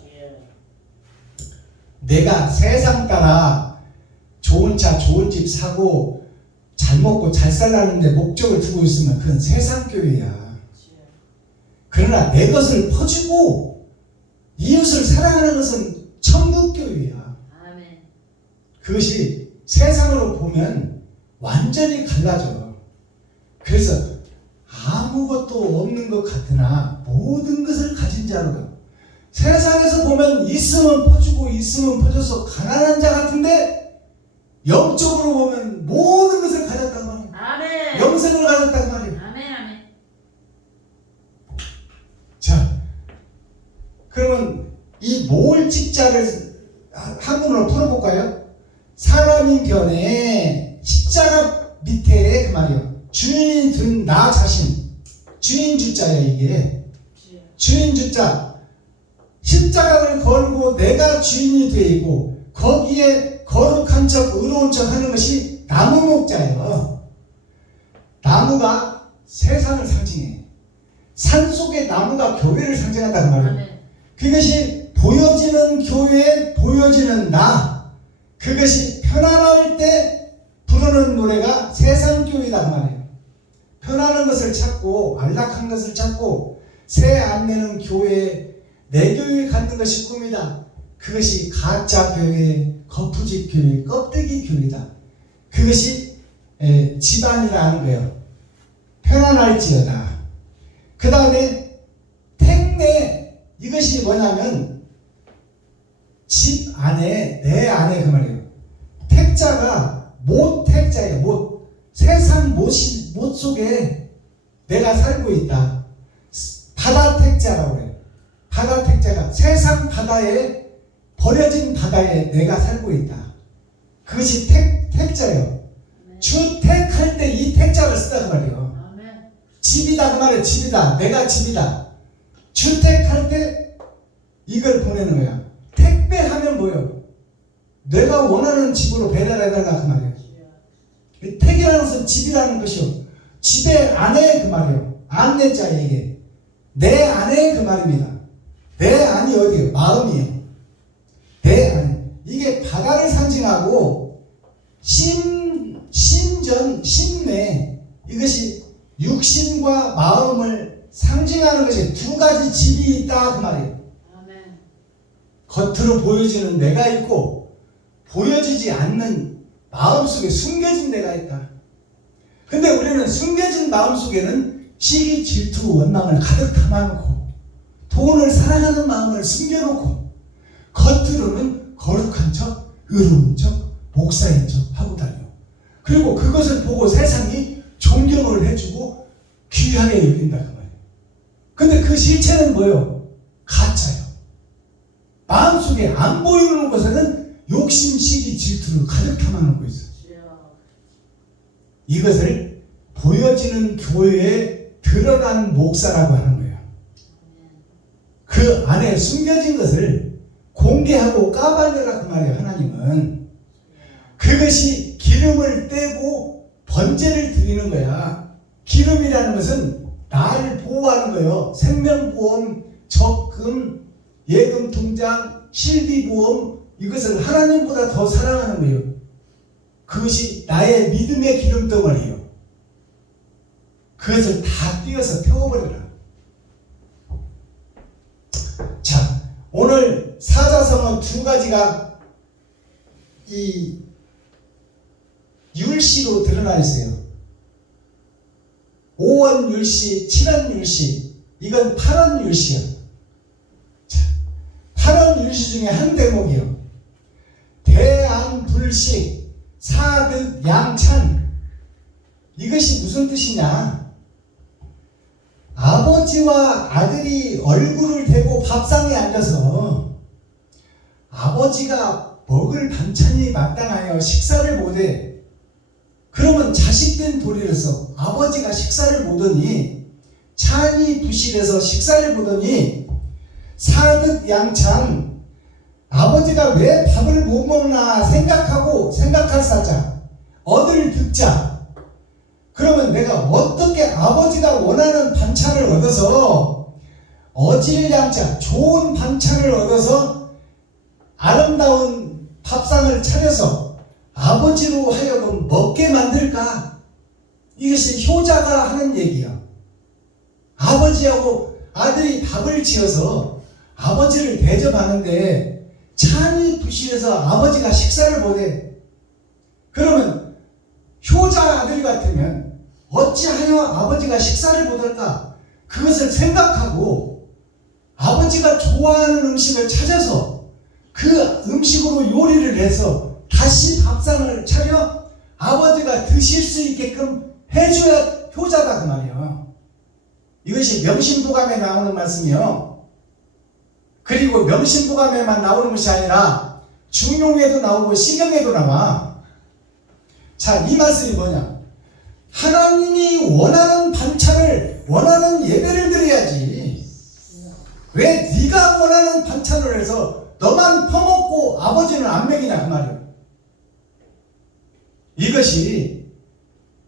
내가 세상 따라 좋은 차, 좋은 집 사고 잘 먹고 잘 살라는데 목적을 두고 있으면 그건 세상 교회야. 그러나 내 것을 퍼주고 이웃을 사랑하는 것은 천국 교회야. 아멘. 그것이 세상으로 보면 완전히 갈라져. 그래서 아무것도 없는 것 같으나 모든 것을 가진 자로다. 세상에서 보면 있으면 퍼주고 있으면 퍼줘서 가난한 자 같은데 영적으로 보면 모든 것을 가졌단 말이야. 아멘. 영생을 가졌단 말이야. 아멘. 아멘. 자, 그러면 이 모을 직자를 한문으로 풀어볼까요? 사람인 변에 십자가 밑에 그 말이요. 주인이 든 나 자신. 주인 주자야 이게. 주인 주자. 십자가를 걸고 내가 주인이 되고 거기에 거룩한 척 의로운 척 하는 것이 나무 목자예요. 나무가 세상을 상징해. 산 속의 나무가 교회를 상징한다는 말이에요. 아멘. 그것이 보여지는 교회, 보여지는 나. 그것이 편안할 때 부르는 노래가 세상 교회다 그 말이에요. 편안한 것을 찾고 안락한 것을 찾고 새 안내는 교회, 내 교회에 갖는 것이 꿈이다. 그것이 가짜 교회, 거푸집 교회, 껍데기 교회다. 그것이 집안이라는 거예요. 편안할지어다. 그 다음에 택내, 이것이 뭐냐면 집 안에, 내 안에 그 말이에요. 택자가 못 택자예요. 못. 세상 못 속에 내가 살고 있다. 바다 택자라고 그래요. 바다 택자가 세상 바다에 버려진 바다에 내가 살고 있다. 그것이 택자예요. 주택할 때 이 택자를 쓰다 그 말이에요. 아멘. 집이다 그 말이에요. 집이다. 내가 집이다. 주택할 때 이걸 보내는 거야. 택배하면 뭐예요? 내가 원하는 집으로 배달해달라 그 말이에요. 택이라는 것은 집이라는 것이요. 집의 안에 그 말이에요. 안내자에게. 내 안에 그 말입니다. 내 안이 어디예요? 마음이에요. 내 안에. 이게 바다를 상징하고 심전, 심내. 이것이 육신과 마음을 상징하는 것이 두 가지 집이 있다 그 말이에요. 아멘. 겉으로 보여지는 내가 있고 보여지지 않는 마음속에 숨겨진 내가 있다. 근데 우리는 숨겨진 마음속에는 시기, 질투, 원망을 가득 담아놓고 돈을 사랑하는 마음을 숨겨놓고 겉으로는 거룩한 척, 의로운 척, 목사인 척 하고 다녀. 그리고 그것을 보고 세상이 존경을 해주고 귀하게 여긴다 그 말이에요. 근데 그 실체는 뭐예요? 가짜예요. 마음속에 안 보이는 것에는 욕심, 시기, 질투를 가득 담아놓고 있어요. 이것을 보여지는 교회에 드러난 목사라고 하는 거예요. 그 안에 숨겨진 것을 공개하고 까발려라 그 말이에요. 하나님은 그것이 기름을 떼고 번제를 드리는 거야. 기름이라는 것은 나를 보호하는 거예요. 생명보험, 적금, 예금통장, 실비보험, 이것을 하나님보다 더 사랑하는 거예요. 그것이 나의 믿음의 기름덩어리요. 그것을 다 띄어서 태워버려라. 자, 오늘 사자성어 두 가지가 이 율시로 드러나 있어요. 5원 율시, 7원 율시, 이건 8원 율시야. 자, 8원 율시 중에 한 대목이요. 대안불식, 사득양찬. 이것이 무슨 뜻이냐? 아버지와 아들이 얼굴을 대고 밥상에 앉아서 아버지가 먹을 반찬이 마땅하여 식사를 못해. 그러면 자식된 도리로서 아버지가 식사를 못하니 찬이 부실해서 식사를 못하니 사득양찬, 아버지가 왜 밥을 못 먹나 생각할 사자, 얻을 듣자. 그러면 내가 어떻게 아버지가 원하는 반찬을 얻어서 어질양자, 좋은 반찬을 얻어서 아름다운 밥상을 차려서 아버지로 하여금 먹게 만들까? 이것이 효자가 하는 얘기야. 아버지하고 아들이 밥을 지어서 아버지를 대접하는데 찬이 부실해서 아버지가 식사를 못해. 그러면 효자 아들 같으면 어찌하여 아버지가 식사를 못할까? 그것을 생각하고 아버지가 좋아하는 음식을 찾아서 그 음식으로 요리를 해서 다시 밥상을 차려 아버지가 드실 수 있게끔 해줘야 효자다 그 말이야. 이것이 명심보감에 나오는 말씀이요. 그리고 명심보감에만 나오는 것이 아니라 중용에도 나오고 시경에도 나와. 자, 이 말씀이 뭐냐? 하나님이 원하는 반찬을, 원하는 예배를 드려야지. 왜 네가 원하는 반찬을 해서 너만 퍼먹고 아버지는 안 먹이냐 그 말이야. 이것이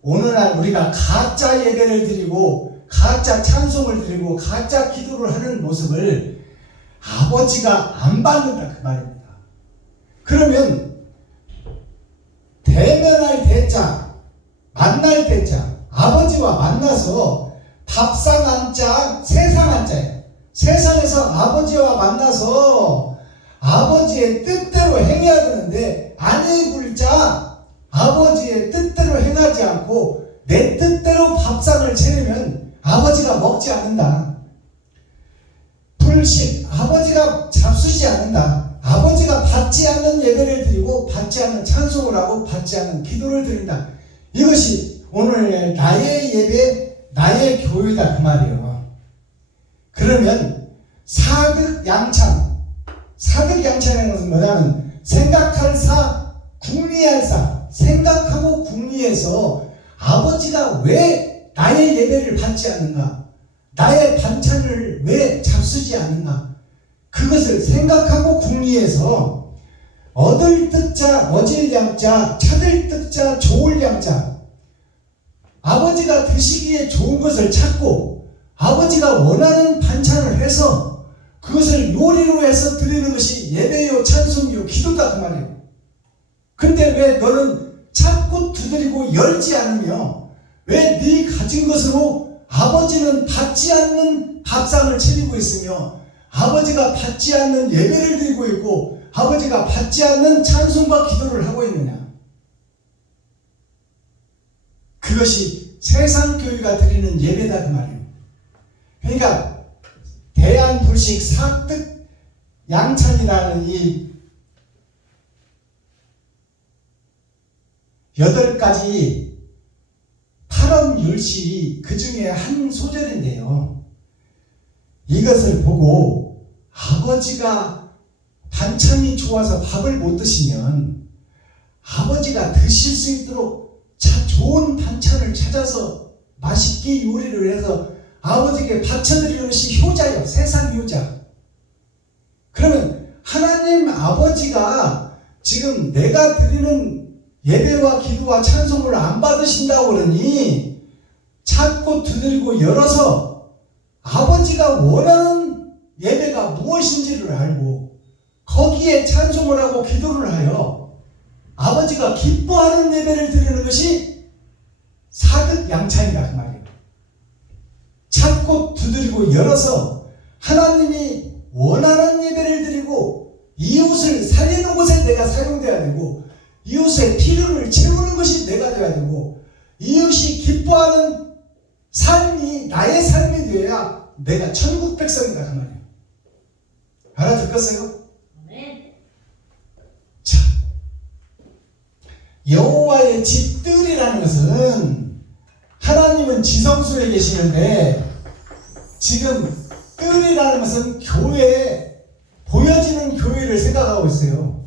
오늘날 우리가 가짜 예배를 드리고 가짜 찬송을 드리고 가짜 기도를 하는 모습을 아버지가 안 받는다 그 말입니다. 그러면 대면할 대자, 만날 대자, 아버지와 만나서 밥상 앉자, 세상 앉자예요. 세상에서 아버지와 만나서 아버지의 뜻대로 행해야 되는데 아니 굴자 아버지의 뜻대로 행하지 않고 내 뜻대로 밥상을 차리면 아버지가 먹지 않는다. 불식, 아버지가 잡수지 않는다. 아버지가 받지 않는 예배를 드리고 받지 않는 찬송을 하고 받지 않는 기도를 드린다. 이것이 오늘 나의 예배, 나의 교회다 그 말이에요. 그러면 사득양찬, 사득양찬이라는 것은 뭐냐면 생각할 사, 궁리할 사, 생각하고 궁리해서 아버지가 왜 나의 예배를 받지 않는가, 나의 반찬을 왜 잡수지 않는가, 그것을 생각하고 궁리해서 얻을 뜻자, 어질 양자, 찾을 뜻자, 좋을 양자, 아버지가 드시기에 좋은 것을 찾고 아버지가 원하는 반찬을 해서 그것을 요리로 해서 드리는 것이 예배요, 찬송이요, 기도다 그 말이에요. 근데 왜 너는 찾고 두드리고 열지 않으며 왜 네 가진 것으로 아버지는 받지 않는 밥상을 차리고 있으며 아버지가 받지 않는 예배를 드리고 있고 아버지가 받지 않는 찬송과 기도를 하고 있느냐? 그것이 세상 교회가 드리는 예배다 그 말이에요. 그러니까 대안불식 사득 양찬이라는 이 8가지 8원 율시 그 중에 한 소절인데요. 이것을 보고 아버지가 반찬이 좋아서 밥을 못 드시면 아버지가 드실 수 있도록 좋은 반찬을 찾아서 맛있게 요리를 해서 아버지께 바쳐드리는 것이 효자예요. 세상 효자. 그러면 하나님 아버지가 지금 내가 드리는 예배와 기도와 찬송을 안 받으신다고 그러니 찾고 두드리고 열어서 아버지가 원하는 예배가 무엇인지를 알고 거기에 찬송을 하고 기도를 하여 아버지가 기뻐하는 예배를 드리는 것이 사득양찬이다 그 말이에요. 찾고 두드리고 열어서 하나님이 원하는 예배를 드리고 이웃을 살리는 곳에 내가 사용돼야 되고 이웃의 필요를 채우는 것이 내가 되어야 되고 이웃이 기뻐하는 삶이 나의 삶이 되어야 내가 천국 백성이다 그 말이에요. 알아듣겠어요? 아멘. 자, 여호와의 집들이라는 것은 하나님은 지성소에 계시는데 지금 뜰이라는 것은 교회에 보여지는 교회를 생각하고 있어요.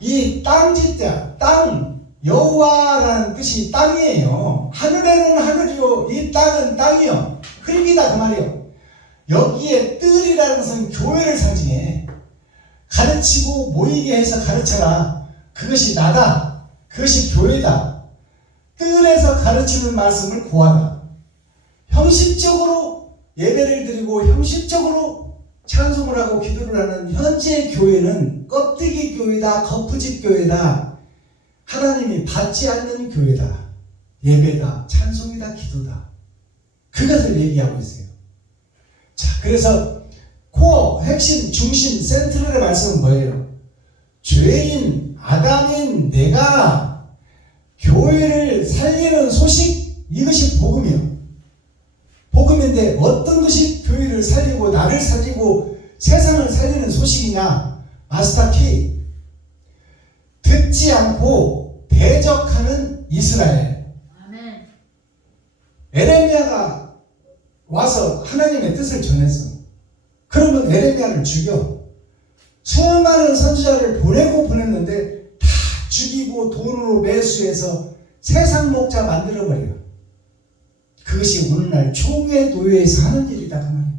이 땅짓대, 땅, 여호와라는 뜻이 땅이에요. 하늘에는 하늘이요, 이 땅은 땅이요. 흙이다 그 말이에요. 여기에 뜰이라는 것은 교회를 상징해. 가르치고 모이게 해서 가르쳐라. 그것이 나다. 그것이 교회다. 뜰에서 가르치는 말씀을 고하다. 형식적으로 예배를 드리고 형식적으로 찬송을 하고 기도를 하는 현재 교회는 껍데기 교회다, 거푸집 교회다. 하나님이 받지 않는 교회다. 예배다, 찬송이다, 기도다. 그것을 얘기하고 있어요. 자, 그래서 코어, 핵심, 중심, 센트럴의 말씀은 뭐예요? 죄인, 아담인 내가 교회를 살리는 소식, 이것이 복음이에요. 복음인데 어떤 것이 교회를 살리고 나를 살리고 세상을 살리는 소식이냐? 마스터키, 듣지 않고 대적하는 이스라엘. 아멘. 에레미야가 와서 하나님의 뜻을 전했어. 그러면 에레미야를 죽여. 수많은 선지자를 보냈는데 다 죽이고 돈으로 매수해서 세상 목자 만들어버려요. 그것이 오늘날 총회 노예에서 하는 일이다 그 말이에요.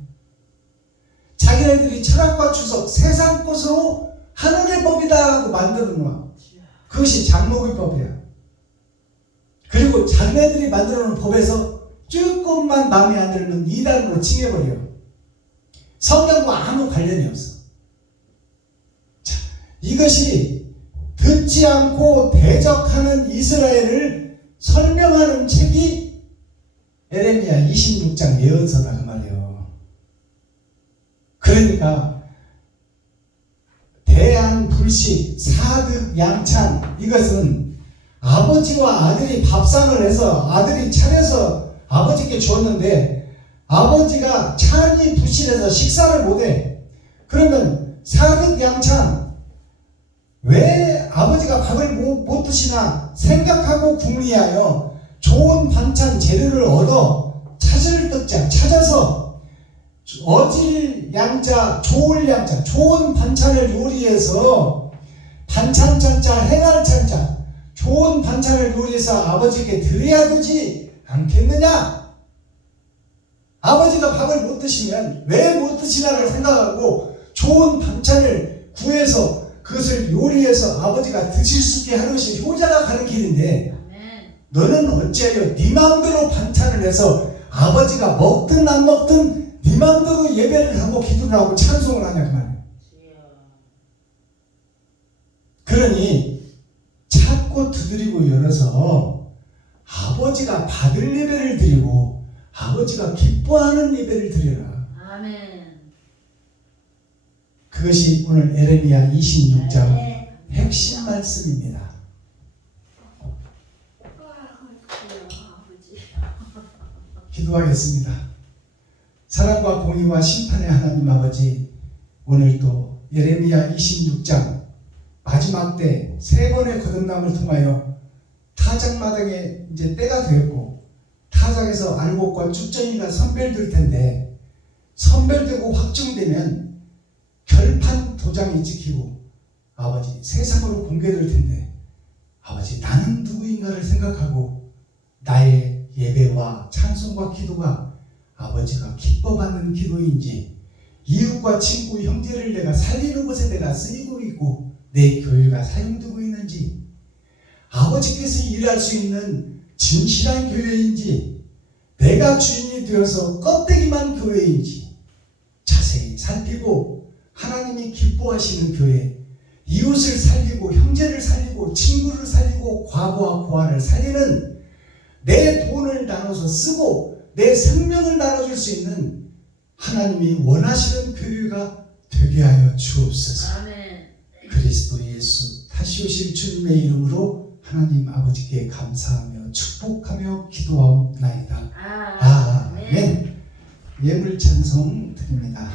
자기네들이 철학과 주석 세상 것으로 하늘의 법이다 하고 만들어 놓아. 그것이 장로의 법이야. 그리고 자기네들이 만들어 놓은 법에서 조금만 마음에 안 들면 이단으로 칭해버려. 성경과 아무 관련이 없어. 자, 이것이 듣지 않고 대적하는 이스라엘을 설명하는 책이 에레미야 26장 예언서다 그 말이에요. 그러니까 대안불식, 사득양찬, 이것은 아버지와 아들이 밥상을 해서 아들이 차려서 아버지께 주었는데 아버지가 찬이 부실해서 식사를 못해. 그러면 사득양찬, 왜 아버지가 밥을 못 드시나 생각하고 궁리하여 좋은 반찬 재료를 얻어 찾을 뜻자 찾아서 어질 양자, 좋을 양자, 좋은 반찬을 요리해서 반찬 찬자, 행할 찬자, 좋은 반찬을 요리해서 아버지께 드려야 되지 않겠느냐? 아버지가 밥을 못 드시면 왜 못 드시나를 생각하고 좋은 반찬을 구해서 그것을 요리해서 아버지가 드실 수 있게 하는 것이 효자가 가는 길인데 너는 어찌하여 네 마음대로 반찬을 해서 아버지가 먹든 안 먹든 네 마음대로 예배를 하고 기도를 하고 찬송을 하냐 그 말이에요. 그러니 찾고 두드리고 열어서 아버지가 받을 예배를 드리고 아버지가 기뻐하는 예배를 드려라. 아멘. 그것이 오늘 에레미야 26장 핵심 말씀입니다. 기도하겠습니다. 사랑과 공의와 심판의 하나님 아버지, 오늘도 예레미야 26장 마지막 때 세 번의 거듭남을 통하여 타작마당에 이제 때가 되었고 타작에서 알곡과 쭉정이가 선별될 텐데 선별되고 확정되면 결판 도장이 찍히고 아버지 세상으로 공개될 텐데 아버지 나는 누구인가를 생각하고 나의 예배와 찬송과 기도가 아버지가 기뻐받는 기도인지 이웃과 친구 형제를 내가 살리는 곳에 내가 쓰이고 있고 내 교회가 사용되고 있는지 아버지께서 일할 수 있는 진실한 교회인지 내가 주인이 되어서 껍데기만 교회인지 자세히 살피고 하나님이 기뻐하시는 교회 이웃을 살리고 형제를 살리고 친구를 살리고 과부와 고아를 살리는 내 돈을 나눠서 쓰고 내 생명을 나눠줄 수 있는 하나님이 원하시는 교회가 되게 하여 주옵소서. 아멘. 그리스도 예수 다시 오실 주님의 이름으로 하나님 아버지께 감사하며 축복하며 기도하옵나이다. 아멘. 아멘. 예물 찬송 드립니다.